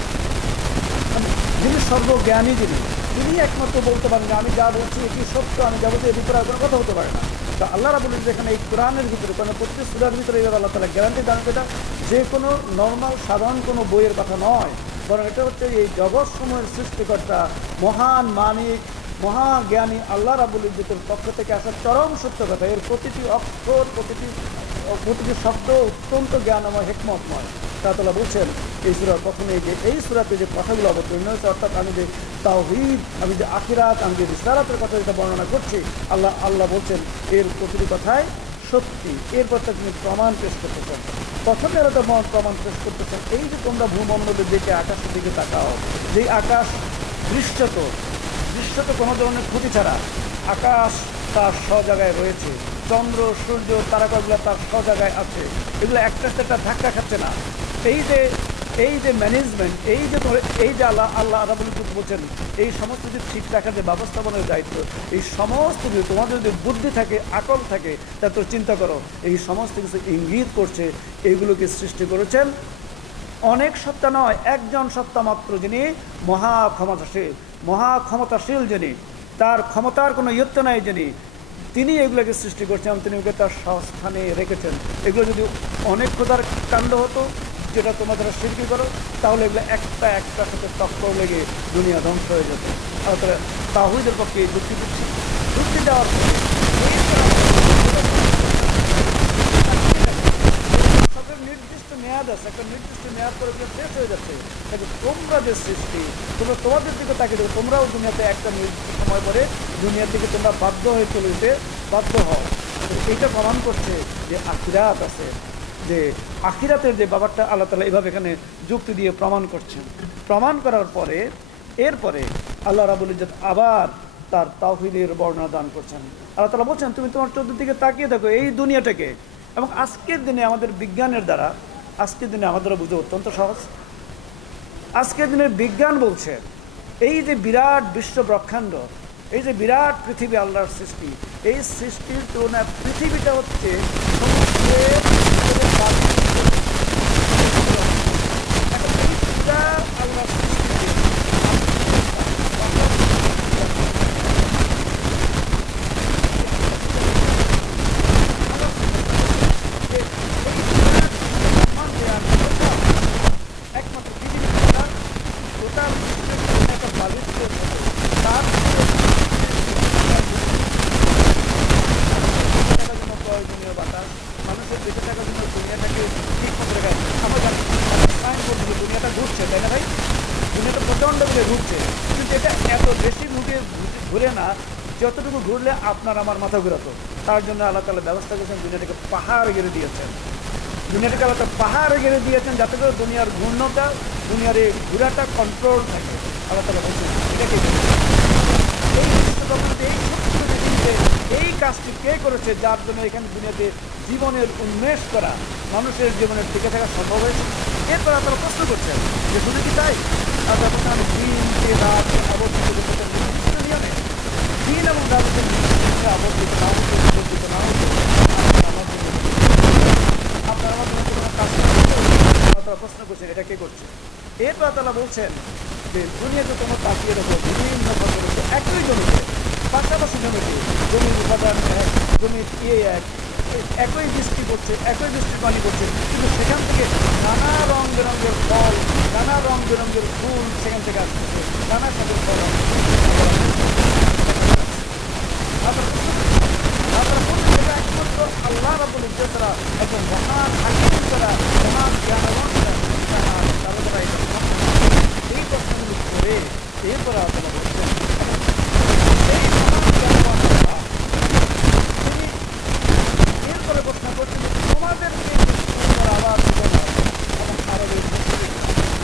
যিনি সর্বজ্ঞানী, তিনি একমাত্র বলতে পারেন যে আমি যা বলছি এটি সত্য, আমি যাবতীয় এর ভিতরে কোনো কথা হতে পারে না। তো আল্লাহ রাব্বুল ইজ্জত এখানে এই কোরআনের ভিতরে কোনো প্রত্যেক সূরার ভিতরে এইভাবে আল্লাহ তাআলা গ্যারান্টি দান করে, যে কোনো নর্মাল সাধারণ কোনো বইয়ের কথা নয়, বরং এটা হচ্ছে এই জগৎসমূহের সৃষ্টিকর্তা মহান মালিক মহাজ্ঞানী আল্লাহ রাব্বুল ইজ্জতের পক্ষ থেকে আসা চরম সত্য কথা। এর প্রতিটি অক্ষর, প্রতিটি শব্দ অত্যন্ত জ্ঞানময়, হিকমতময়। তাআলা বলছেন এই সূরার প্রথমে যে এই সূরাতে যে কথাগুলো অবতীর্ণ হয়েছে, অর্থাৎ আমি যে তাওহীদ, আমি যে আখিরাত, আমি যে রিসালাতের কথা যেটা বর্ণনা করছি, আল্লাহ বলছেন এর প্রতিটি কথাই সত্যি। এরপর তিনি প্রমাণ পেশ করতেছেন। প্রথমে এরা তো প্রমাণ পেশ করতেছেন এই যে তোমরা ভূমণ্ডলের দিকে, আকাশের দিকে তাকাও, যেই আকাশ দৃশ্যত কোনো ধরনের ক্ষতি ছাড়া আকাশ তার জায়গায় রয়েছে, চন্দ্র সূর্য তারকাগুলো তার জায়গায় আছে, এগুলো একটা একটা ধাক্কা খাচ্ছে না। এই যে ম্যানেজমেন্ট, এই যে আল্লাহ রাব্বুল ইজ্জত বলছেন এই সমস্ত যদি ঠিক রাখার যে ব্যবস্থাপনার দায়িত্ব, এই সমস্ত কিছু তোমাদের যদি বুদ্ধি থাকে, আকল থাকে, তা তো চিন্তা করো, এই সমস্ত কিছু ইঙ্গিত করছে এইগুলোকে সৃষ্টি করেছেন অনেক সত্তা নয়, একজন সত্তা মাত্র, যিনি মহা ক্ষমতাশীল, যিনি তার ক্ষমতার কোনো ইয়ত্ত নাই, যিনি তিনি এগুলোকে সৃষ্টি করছেন এবং তিনি ওকে তার স্থানে রেখেছেন। এগুলো যদি অনেক খোদার কাণ্ড হতো যেটা তোমরা যারা শিরকি করো, তাহলে এগুলো একটা একটার সাথে টক্কর লেগে দুনিয়া ধ্বংস হয়ে যেত। আর তাহলে তাওহীদের পক্ষে যুক্তি দিচ্ছি, যুক্তি দেওয়ার পরে নির্দিষ্ট মেয়াদ আছে, একটা নির্দিষ্ট মেয়াদ করে শেষ হয়ে যাচ্ছে। কিন্তু তোমরা যে সৃষ্টি, তোমরা তোমাদের দিকে তাকিয়ে দেবো, তোমরাও দুনিয়াতে একটা নির্দিষ্ট সময় পরে দুনিয়ার দিকে তোমরা বাধ্য হয়ে চলে যেতে বাধ্য হও। এইটা প্রমাণ করছে যে আখিরাত আছে, যে আখিরাতের যে ব্যাপারটা আল্লাহ তাআলা এভাবে এখানে যুক্তি দিয়ে প্রমাণ করছেন। প্রমাণ করার পরে এরপরে আল্লাহ রাব্বুল ইজ্জত আবার তার তাওহীদের বর্ণনা দান করছেন। আল্লাহ তাআলা বলছেন, তুমি তোমার চতুর্দিকে তাকিয়ে দেখো এই দুনিয়াটাকে। এবং আজকের দিনে আমাদের বিজ্ঞানের দ্বারা, আজকের দিনে আমাদের বুঝে অত্যন্ত সহজ। আজকের দিনের বিজ্ঞান বলছে এই যে বিরাট বিশ্ব ব্রহ্মাণ্ড, এই যে বিরাট পৃথিবী আল্লাহর সৃষ্টি, এই সৃষ্টির তুলনায় পৃথিবীটা হচ্ছে আল্লাহ একমাত্র পৃথিবী টোটাল একটা বালিশের মতো তার প্রয়োজনীয় বাতাস মানুষের বেঁচে থাকার জন্য দুনিয়াটাকে ঠিক মতো রেখে আমরা জানি দুনিয়াটা ঘুরছে, তাই না ভাই? দুনিয়াটা প্রচণ্ড করে ঘুরছে, কিন্তু এটা এত বেশি ঘুরে না যতটুকু ঘুরলে আপনার আমার মাথা ঘুরাতো। তার জন্য আল্লাহ তাআলা ব্যবস্থা করেছেন, দুনিয়াটাকে পাহাড় গেড়ে দিয়েছেন। দুনিয়াটাকে আল্লাহ পাহাড় গেড়ে দিয়েছেন যাতে করে দুনিয়ার ঘূর্ণটা, দুনিয়ার এই ঘোরাটা কন্ট্রোল থাকে। আল্লাহ তাআলা বলছেন এটাকে এই বিশ্বজগতে এই কাজটি কে করেছে, যার জন্য এখানে দুনিয়াতে জীবনের উন্মেষ করা, মানুষের জীবনের টিকে থাকা সম্ভব হয়েছে। এরপর আপনারা প্রশ্ন করছেন যে শুধু কি তাই? আপনারা বলছেন দিনকে রাত আবর্তিত নির্দিষ্ট নিয়মে, দিন এবং রাতের নির্দিষ্ট আবর্তিত না হতে আবর্তিত না হতে আপনার আমার জন্য কোনো কাজ তারা প্রশ্ন করছেন এটা কে করছে। এরপর তারা বলছেন যে দুনিয়াতে কোনো তাকিয়ে রেখো বিভিন্ন ফসল একই জমিতে, পাশাপাশি জমিতে, জমির উপাদান এক, জমির এক, একই বৃষ্টি করছে, একই বৃষ্টির পানি করছে, কিন্তু সেখান থেকে নানা রং বেরঙের ফল, নানা রং বেরঙের ফুল সেখান থেকে আসতেছে, নানা স্বাদের ফল একমাত্র আল্লাহ রাব্বুল ইজ্জত তারা একজন মহান হাকিম তারা, মহান জ্ঞানবান তারা তারা এই প্রশ্নগুলি করে এরপরে আপনারা বলছেন এই মহান জ্ঞানবান তিনি এরপরে প্রশ্ন করছেন তোমাদেরকে আবার এবং আরবের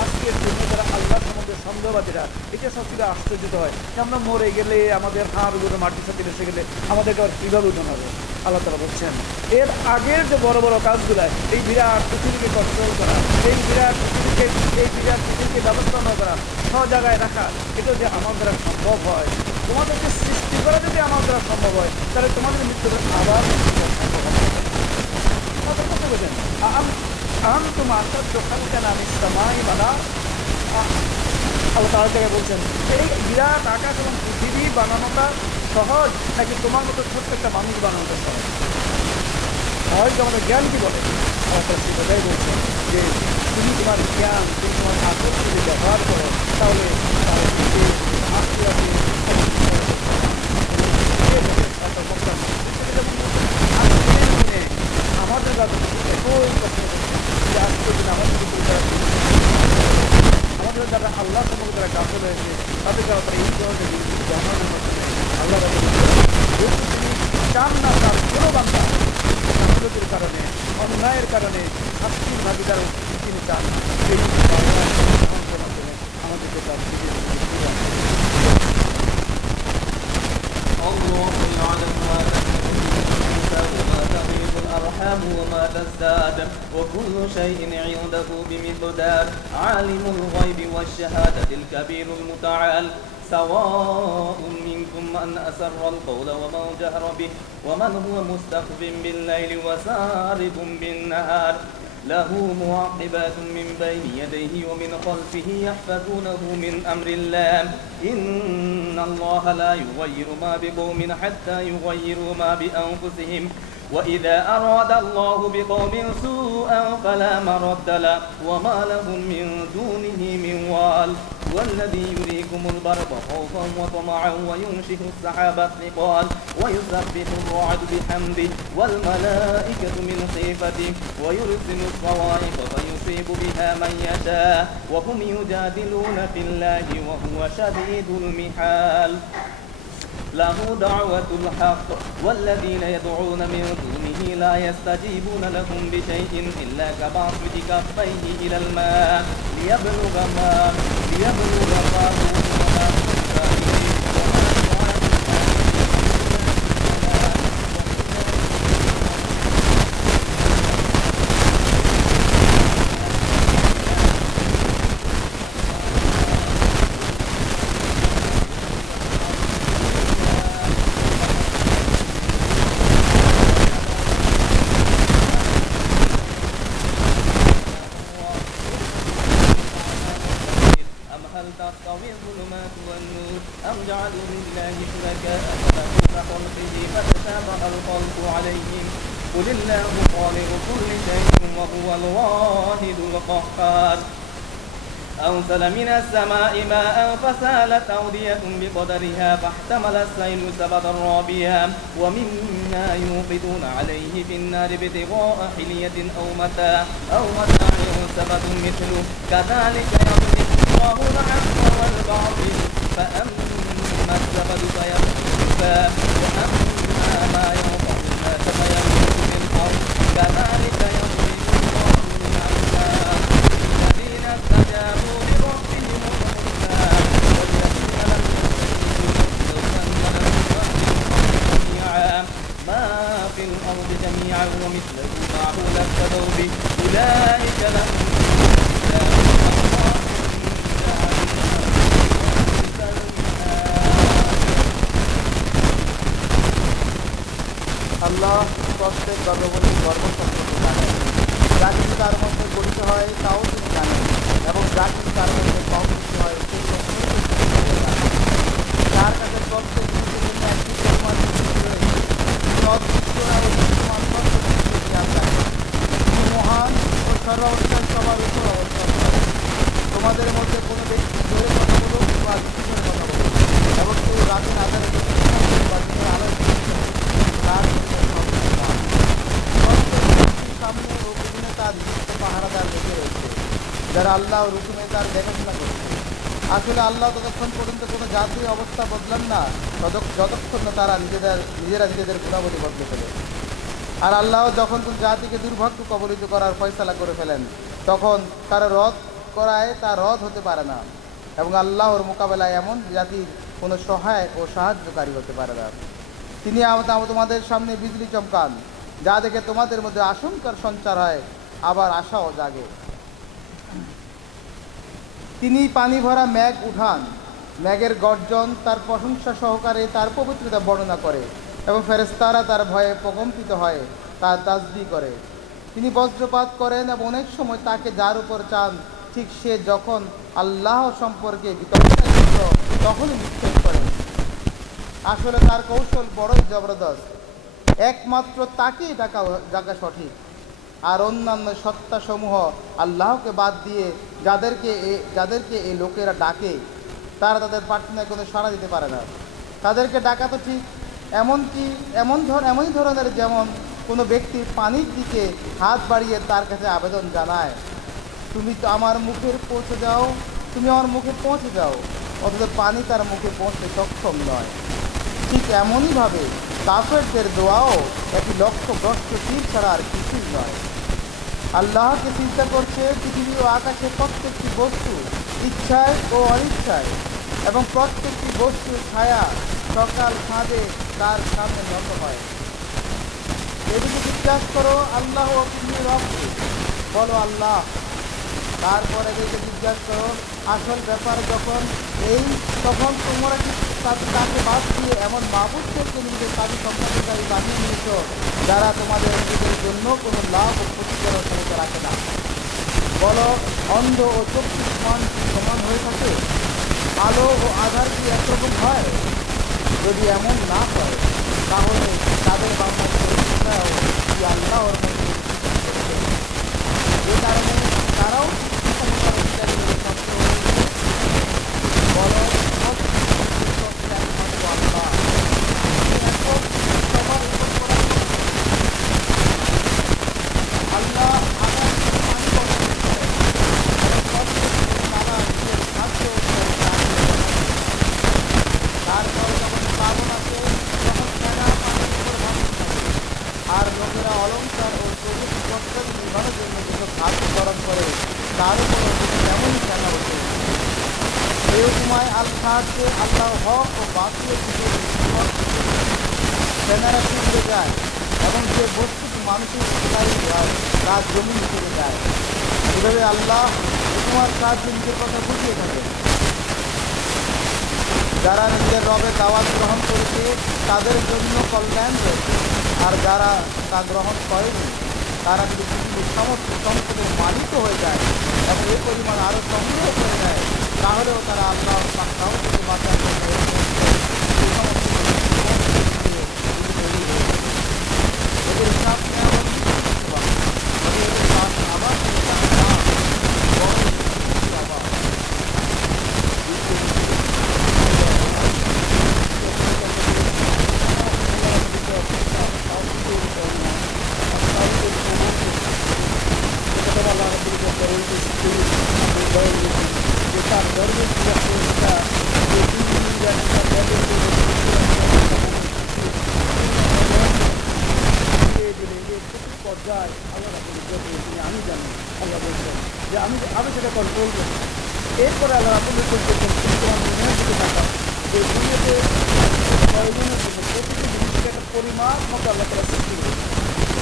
আজকের জন্য যারা আল্লাহ সম্বন্ধে সন্দেহবাদীরা এটা সবচেয়ে আশ্চর্যিত হয় যে আমরা মরে গেলে আমাদের হাড়গুলো মাটির সাথে এসে গেলে আমাদেরকে আবার কীভাবে উঠোন হবে। আল্লাহ তাআলা বলছেন এর আগের যে বড় বড় কাজগুলো, এই বিরাট পৃথিবীকে কন্ট্রোল করা, এই বিরাট পৃথিবীকে ব্যবস্থাপনা করা, সব জায়গায় রাখা, এটা যে আমার দ্বারা সম্ভব হয়, তোমাদেরকে সৃষ্টি করা যদি আমার দ্বারা সম্ভব হয়, তাহলে তোমাদের মৃত্যুর আবার বলছেন আম তোমার কেন আমি সামাই বানা। আল্লাহ তাআলা জায়গায় বলছেন এই বিরাট আকাশ এবং পৃথিবী বানানোটা সহজ নাকি তোমার মতো ছোট্ট একটা মানুষ বানানোটা সহজ? সহজ আমাদের জ্ঞান কি বলে? আল্লাহ তাআলা সেটাই বলছেন যে তুমি তোমার জ্ঞান, তুমি তোমার আকল যদি ব্যবহার করো তাহলে আমাদের আমাদের যারা আল্লাহ সম্পর্কে যারা গাফেল হয়েছে তাদের যারা তারা এই ধরনের জানানোর মাধ্যমে আল্লাহ চান না তার কোনো বান্দা গাফিলতির কারণে, অন্যায়ের কারণে শাস্তির ভাগিদার তিনি চান এই মাধ্যমে আমাদেরকে তার الأرحام وما تزداد وكل شيء عنده بمقدار عالم الغيب والشهادة الكبير المتعال سواء منكم من أسر القول ومن جهر به ومن هو مستخف بالليل وسارب بالنهار له معقبات من بين يديه ومن خلفه يحفظونه من أمر الله إن الله لا يغير ما بقوم حتى يغيروا ما بأنفسهم وإذا أراد الله بقوم سوءا فلا مرد له وما لهم من دونه من وال والذي يريكم البرق خوفا وطمعا وينشئ السحاب الثقال ويسبح الرعد بحمده والملائكة من خيفته ويرسل الصواعق فيصيب بها من يشاء وهم يجادلون في الله وهو شديد المحال له دعوة الحق والذين يدعون من دونه لا يستجيبون لهم بشيء إلا كباسط كفيه إلى الماء ليبلغ فاه وما تستوي الظلمات والنور أم جعلوا لله شركاء خلقوا كخلقه فتشابه الخلق عليهم قل الله خالق كل شيء وهو الواحد القهار أنزل من السماء ماء فسالت أودية بقدرها فاحتمل السيل زبدا رابيا ومما يوقدون عليه في النار ابتغاء حلية أو متاع زبد مثله كذلك يضرب الله الحق والباطل فأما الزبد فيذهب وأما ما ينفع الناس فيمكث في الأرض كذلك يضرب الله الأمثال الذين استجابوا لربهم الحسنى والذين لم يستجيبوا جميعا ما في الأرض جميعا ومثله معه لافتدوا به أولئك لهم আল্লাহ প্রত্যেক গর্ববতী গর্ব সম্পর্কে জানেন, যা কিছু তার মধ্যে গঠিত হয় তাও তিনি জানেন এবং যা কিছু তার মধ্যে কম কিছু হয় সেই তার কাছে প্রত্যেক কিছুর জন্য একটি পরিমাণ মহান ও সর্বাবস্থায় সবার উপর অবস্থান করে। তোমাদের মধ্যে কোনো ব্যক্তি জোরে কথা বলুক বা কিছু কথা বলুক এবং কেউ রাতের আধারে আলোয় সামনে ও পিছনে তার নিযুক্ত পাহারাদার রেখে রয়েছে, যারা আল্লাহ রুকুমে তার দেখাশোনা করছে। আসলে আল্লাহ ততক্ষণ পর্যন্ত কোনো জাতির অবস্থা বদলান না যতক্ষণ না তারা নিজেরা নিজেদের গুণাবলী বদলে ফেলে। আর আল্লাহ যখন কোন জাতিকে দুর্ভাগ্য কবলিত করার ফয়সালা করে ফেলেন তখন তারা রদ করায় তা রদ হতে পারে না এবং আল্লাহর মোকাবেলায় এমন জাতির কোনো সহায় ও সাহায্যকারী হতে পারে না। তিনি তোমাদের সামনে বিজলি চমকান, যা দেখে তোমাদের মধ্যে আশঙ্কার সঞ্চার হয়, আবার আশাও জাগে। তিনি পানি ভরা মেঘ উঠান, মেঘের গর্জন তার প্রশংসা সহকারে তার পবিত্রতা বর্ণনা করে এবং ফেরেশতারা তার ভয়ে প্রকম্পিত হয়, তার তাসবিহ করে। তিনি বজ্রপাত করেন এবং অনেক সময় তাকে যার উপর চান ঠিক সে যখন আল্লাহ সম্পর্কে বিতর্ক তখনই নিক্ষেপ করেন। আসলে তার কৌশল বড়ই জবরদস্ত, একমাত্র তাকেই ডাকা সঠিক। আর অন্যান্য সত্তাসমূহ আল্লাহকে বাদ দিয়ে যাদেরকে এই লোকেরা ডাকে তারা তাদের প্রার্থনায় কোনো সাড়া দিতে পারে না। তাদেরকে ডাকা তো ঠিক এমনই ধরনের যেমন কোনো ব্যক্তির পানির দিকে হাত বাড়িয়ে তার কাছে আবেদন জানায়, তুমি তো আমার মুখে পৌঁছে যাও, অথচ পানি তার মুখে পৌঁছতে সক্ষম নয়। ঠিক এমনইভাবে কাফেরদের দোয়াও একটি লক্ষ্যভ্রষ্ট তীর ছাড়া আর কিছুই নয়। আল্লাহকে চিন্তা করছে পৃথিবী ও আকাশে প্রত্যেকটি বস্তু ইচ্ছায় ও অনিচ্ছায় এবং প্রত্যেকটি বস্তুর ছায়া সকাল সাঁঝে তার সামনে নত হয়। এদিকে জিজ্ঞাসা করো আল্লাহ ও তুমি রবকে, বলো আল্লাহ। তারপরে এদিকে জিজ্ঞাসা করো আসল ব্যাপার যখন তখন তোমরা কি তাকে বাদ দিয়ে এমন মাবুদকে তুমি নিজের কাজী সম্পাদনকারী বানিয়ে নিয়েছ যারা তোমাদের নিজেদের জন্য কোনো লাভ ও ক্ষতি করার ক্ষমতা রাখে না। বলো, অন্ধ ও চক্ষু সমান হয়ে থাকে? আলো ও আধার কি একরকম হয়? যদি এমন না হয় তাহলে তাদের বাংলাদেশও কি আল্লাহর মধ্যে যে কারণে তারাও বলো, আর লোকেরা অলঙ্কার ও প্রভৃতি কষ্টের নির্মাণের জন্য যেসব ভাগ স্মরণ করে তার উপর তেমনই খেলা হতো। এই সময় আল্লাহকে আল্লাহ হক ও বাতিলের দিকে ক্যামেরা ফিরে যায় এবং যে বস্তুটি মানুষের স্থায়ী হয় তার জমি ফিরে যায়। এভাবে আল্লাহ তোমার কাজ নিজের কথা বুঝিয়ে থাকে। যারা নিজের রবের দাওয়াত গ্রহণ করেছে তাদের জন্য কল্যাণ রয়েছে, আর যারা তা গ্রহণ করেনি তারা যদি পৃথিবীর সমস্ত সম্পদের মালিক হয়ে যায় এবং এই পরিমাণ আরও সংগ্রহ করে নেয় তাহলেও তারা আল্লাহ পাকড়াও থেকে বাঁচার জন্য এদের হিসাব নেওয়া আবার পর্যায়ে আল্লাহ আমি জানি, আল্লাহ বলছেন যে আমি সেটা কন্ট্রোল করি। এরপরে আল্লাহ আপনি বলছেন তোমার দুনিয়ার দিকে থাকা যে দুনিয়াতে প্রয়োজনের জন্য প্রতিটি জিনিসকে একটা পরিমাণ মতো আল্লাহ তারা সৃষ্টি করেছে।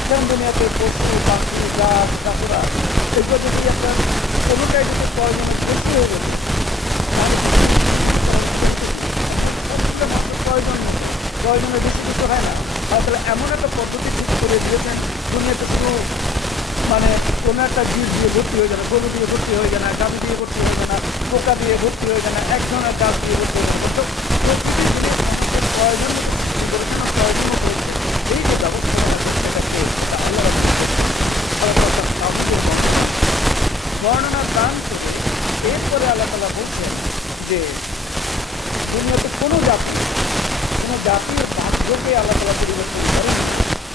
যেমন দুনিয়াতে পশু পাখি গাছ কাঁকড়া এগুলো যদি একটা কোনোটাই যদি প্রয়োজনের বেশি হয়ে গেছে প্রয়োজনের বেশি কিছু হয় না। আর তাহলে এমন একটা পদ্ধতি ঠিক করে দিয়েছেন দুনিয়াতে কোনো কোনো একটা জীব দিয়ে ভর্তি হয়ে যায় না, গরু দিয়ে ভর্তি হয়ে যায় না, গাভী দিয়ে ভর্তি হয়ে যায় না, পোকা দিয়ে ভর্তি হয়ে যায় না, এক ধরনের গাছ দিয়ে ভর্তি হয়ে যায় না। প্রতিটি জিনিস মানুষের প্রয়োজন প্রয়োজনও করেছে। এই যে ব্যবস্থা বর্ণনার দান থেকে এরপরে আল্লাহ তাআলা বলছেন যে দুনিয়াতে কোনো জাতির ভাগ্যকে আল্লাহ তাআলা পরিবর্তন করেন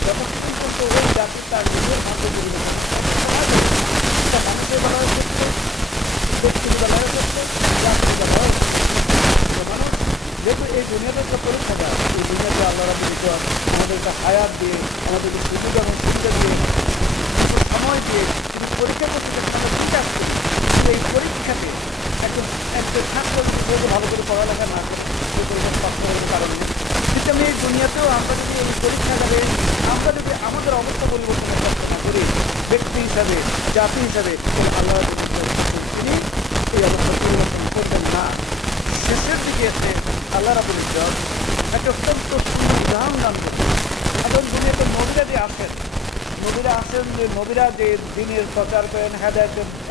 যতক্ষণ পর্যন্ত ওই জাতি তার নিজের ভাগ্য পরিবর্তন এটা মানুষের বেলায় ক্ষেত্রে, ব্যক্তির বেলায় ক্ষেত্রে, জাতির বেলায় মানুষ যেহেতু এই দুনিয়াতে একটা পরীক্ষা দেয়, এই দুনিয়াতে আল্লাহ রাব্বুল ইজ্জত আমাদেরকে হায়াত দিয়ে আমাদেরকে সুবিধা এবং সুবিধা দিয়ে সময় দিয়ে যদি পরীক্ষা করতে আমরা ঠিক আসছি। কিন্তু এই পরীক্ষাতে একটা ছাত্র যদি ভালো করে পড়ালেখা না করে পাওয়ার কারণে কিন্তু আমি এই দুনিয়াতেও আমরা যদি এই পরীক্ষাটাকে আমরা যদি আমাদের অবস্থা পরিবর্তনের চেষ্টা না করি ব্যক্তি হিসাবে জাতি হিসাবে আল্লাহ তিনি এই অবস্থা পরিবর্তন করবেন না। শেষের দিকে এসে আল্লাহ রাব্বুল ইজ্জত একটা অত্যন্ত সুন্দর উদাহরণ দান করছেন। এখন দুনিয়াতে নবীরা আসেন যে নবীরা যে দিনের প্রচার করেন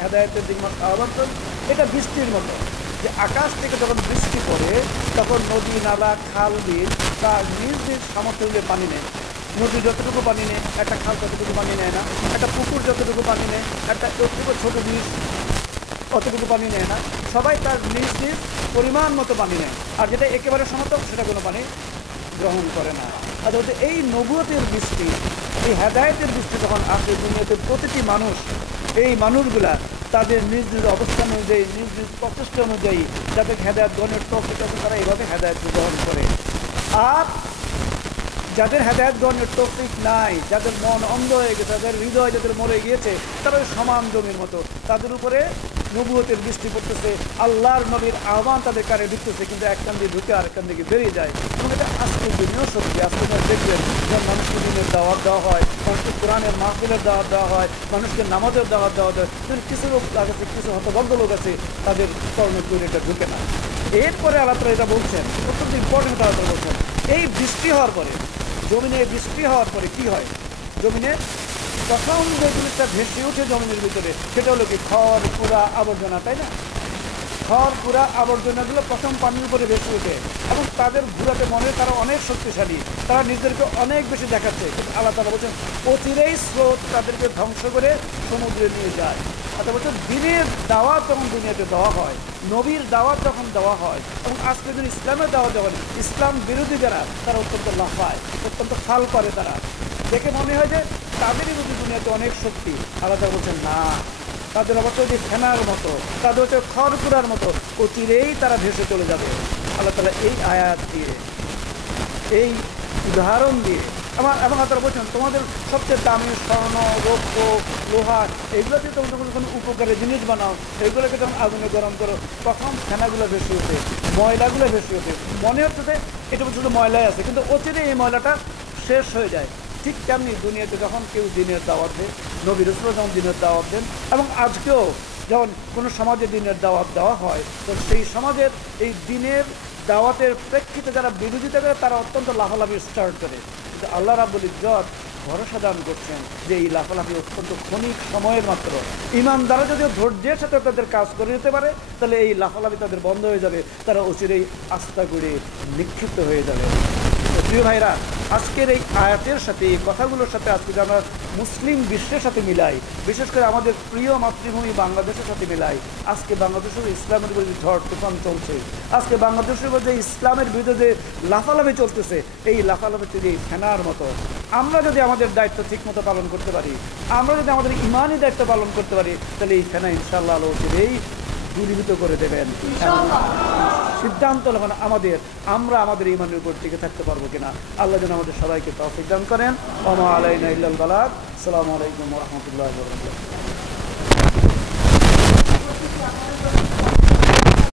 হেদায়েতের দিন আহ্বান, এটা বৃষ্টির মতো যে আকাশ থেকে যখন বৃষ্টি পড়ে তখন নদী নালা খাল বিল তার নিজ সামর্থ্য দিয়ে পানি নেয়। নদী যতটুকু পানি নেয় একটা খাল ততটুকু পানি নেয় না, একটা পুকুর যতটুকু পানি নেয় একটা ছোটো বীজ অতটুকু পানি নেয় না। সবাই তার নিজ পরিমাণ মতো পানি নেয়, আর যেটা একেবারে সমতল সেটা কোনো পানি গ্রহণ করে না। আর এই নবুয়তের বৃষ্টি, এই হেদায়েতের বৃষ্টি যখন আসে দুনিয়াতে প্রতিটি মানুষ, এই মানুষগুলা তাদের নিজ নিজ অবস্থান অনুযায়ী নিজ নিজ প্রচেষ্টা অনুযায়ী যাদের হেদায়েত গ্রহণের তৌফিক আছে তারা এইভাবে হেদায়েত গ্রহণ করে। আর যাদের হেদায়েত গ্রহণের তৌফিক নাই, যাদের মন অন্ধ হয়ে গেছে, যাদের হৃদয় যাদের মরে গিয়েছে, তারা ওই সমান জমির মতো, তাদের উপরে নবুয়তের বৃষ্টি পড়তেছে, আল্লাহর নবীর আহ্বান তাদের কানে ঢুকতেছে, কিন্তু এক কান দিয়ে ঢুকে আর এক কান দিকে বেরিয়ে যায়। এবং এটা আজকের দিনেও সত্যি। আজকে দেখবেন যখন মানুষকে দিনের দাওয়াত দেওয়া হয়, মানুষকে কোরআনের মাহফিলের দাওয়াত দেওয়া হয়, মানুষকে নামাজের দাওয়াত দেওয়া হয়, কিন্তু কিছু লোক আছে, কিছু হতভম্ব লোক আছে, তাদের কর্মের এটা ঢুকে না। এরপরে আল্লাহ তাআলা এটা বলছেন, অত্যন্ত ইম্পর্টেন্ট আল্লাহ তাআলা বলছেন, এই বৃষ্টি হওয়ার পরে, জমিনে বৃষ্টি হওয়ার পরে কি হয়? জমিনে প্রথম যে জিনিসটা ভেসে উঠে জমিনের ভিতরে, সেটা হলো কি? খড় পুরা আবর্জনা, তাই না? খড় পুরা আবর্জনাগুলো প্রথম পানির উপরে ভেসে ওঠে এবং তাদের ঘুরাতে মনে তারা অনেক শক্তিশালী, তারা নিজেদেরকে অনেক বেশি দেখাচ্ছে, কিন্তু আল্লাহ তাআলা বলছেন অচিরেই স্রোত তাদেরকে ধ্বংস করে সমুদ্রে নিয়ে যায়। অর্থাৎ বলছেন দিনের দাওয়াত যখন দুনিয়াতে দেওয়া হয়, নবীর দাওয়াত যখন দেওয়া হয়, এবং আজকে যদি ইসলামের দাওয়াত দেওয়া হয়, ইসলাম বিরোধী যারা, তারা অত্যন্ত লাফায়, অত্যন্ত ফাল করে, তারা দেখে মনে হয় যে তাদেরই যদি দুনিয়াতে অনেক শক্তি। আল্লাহ তাআলা বলছেন না, তাদের অবস্থা যে ফেনার মতো, তাদের হচ্ছে খড়কুড়ার মতো, অচিরেই তারা ভেসে চলে যাবে। আল্লাহ তাআলা এই আয়াত দিয়ে, এই উদাহরণ দিয়ে এবং তারা বলছেন তোমাদের সবচেয়ে দামি স্বর্ণ, রৌপ্য, লোহা, এগুলো দিয়ে তোমরা যখন উপকারের জিনিস বানাও, এগুলোকে যখন আগুনে গরম করো, প্রথম ফেনাগুলো ভেসে ওঠে, ময়লাগুলো ভেসে ওঠে, মনে হচ্ছে যে এটা শুধু ময়লাই আছে, কিন্তু অচিরেই এই ময়লাটা শেষ হয়ে যায়। ঠিক তেমনি দুনিয়াতে যখন কেউ দিনের দাওয়াত দেয়, নবী রাসূল যখন দিনের দাওয়াত দেন, এবং আজকেও যখন কোনো সমাজে দিনের দাওয়াত দেওয়া হয়, তো সেই সমাজের এই দিনের দাওয়াতের প্রেক্ষিতে যারা বিরোধিতা করে, তারা অত্যন্ত লাফালাফি স্টার্ট করে। কিন্তু আল্লাহ রাব্বুল ইজ্জত ভরসা দান করছেন যে এই লাফালাফি অত্যন্ত ক্ষণিক সময়ের মাত্র। ইমানদাররা যদি ধৈর্যের সাথে তাদের কাজ করে নিতে পারে, তাহলে এই লাফালাফি তাদের বন্ধ হয়ে যাবে, তারা অচিরেই আস্থা করে নিক্ষিপ্ত হয়ে যাবে। প্রিয় ভাইরা, আজকের এই আয়াতের সাথে, এই কথাগুলোর সাথে আজকে আমরা মুসলিম বিশ্বের সাথে মিলাই, বিশেষ করে আমাদের প্রিয় মাতৃভূমি বাংলাদেশের সাথে মিলাই, আজকে বাংলাদেশের ইসলামের বিরুদ্ধে ঝড় তুফান চলছে, আজকে বাংলাদেশের মধ্যে ইসলামের বিরুদ্ধে লাফালাফি চলতেছে, এই লাফালাফি যদি ফেনার মতো। আমরা যদি আমাদের দায়িত্ব ঠিক মতো পালন করতে পারি, আমরা যদি আমাদের ইমানি দায়িত্ব পালন করতে পারি, তাহলে এই ফেনা ইনশাআল্লাহ আল্লাহ দূরীভূত করে দেবেন। সিদ্ধান্ত হলো আমাদের, আমরা আমাদের ইমানের উপর টিকে থাকতে পারবো কিনা। আল্লাহ যেন আমাদের সবাইকে তৌফিক দান করেন। ওয়া মা আলাইনা ইল্লাল বালাগ। আসসালামু আলাইকুম ওয়া রাহমাতুল্লাহি ওয়া বারাকাতুহু।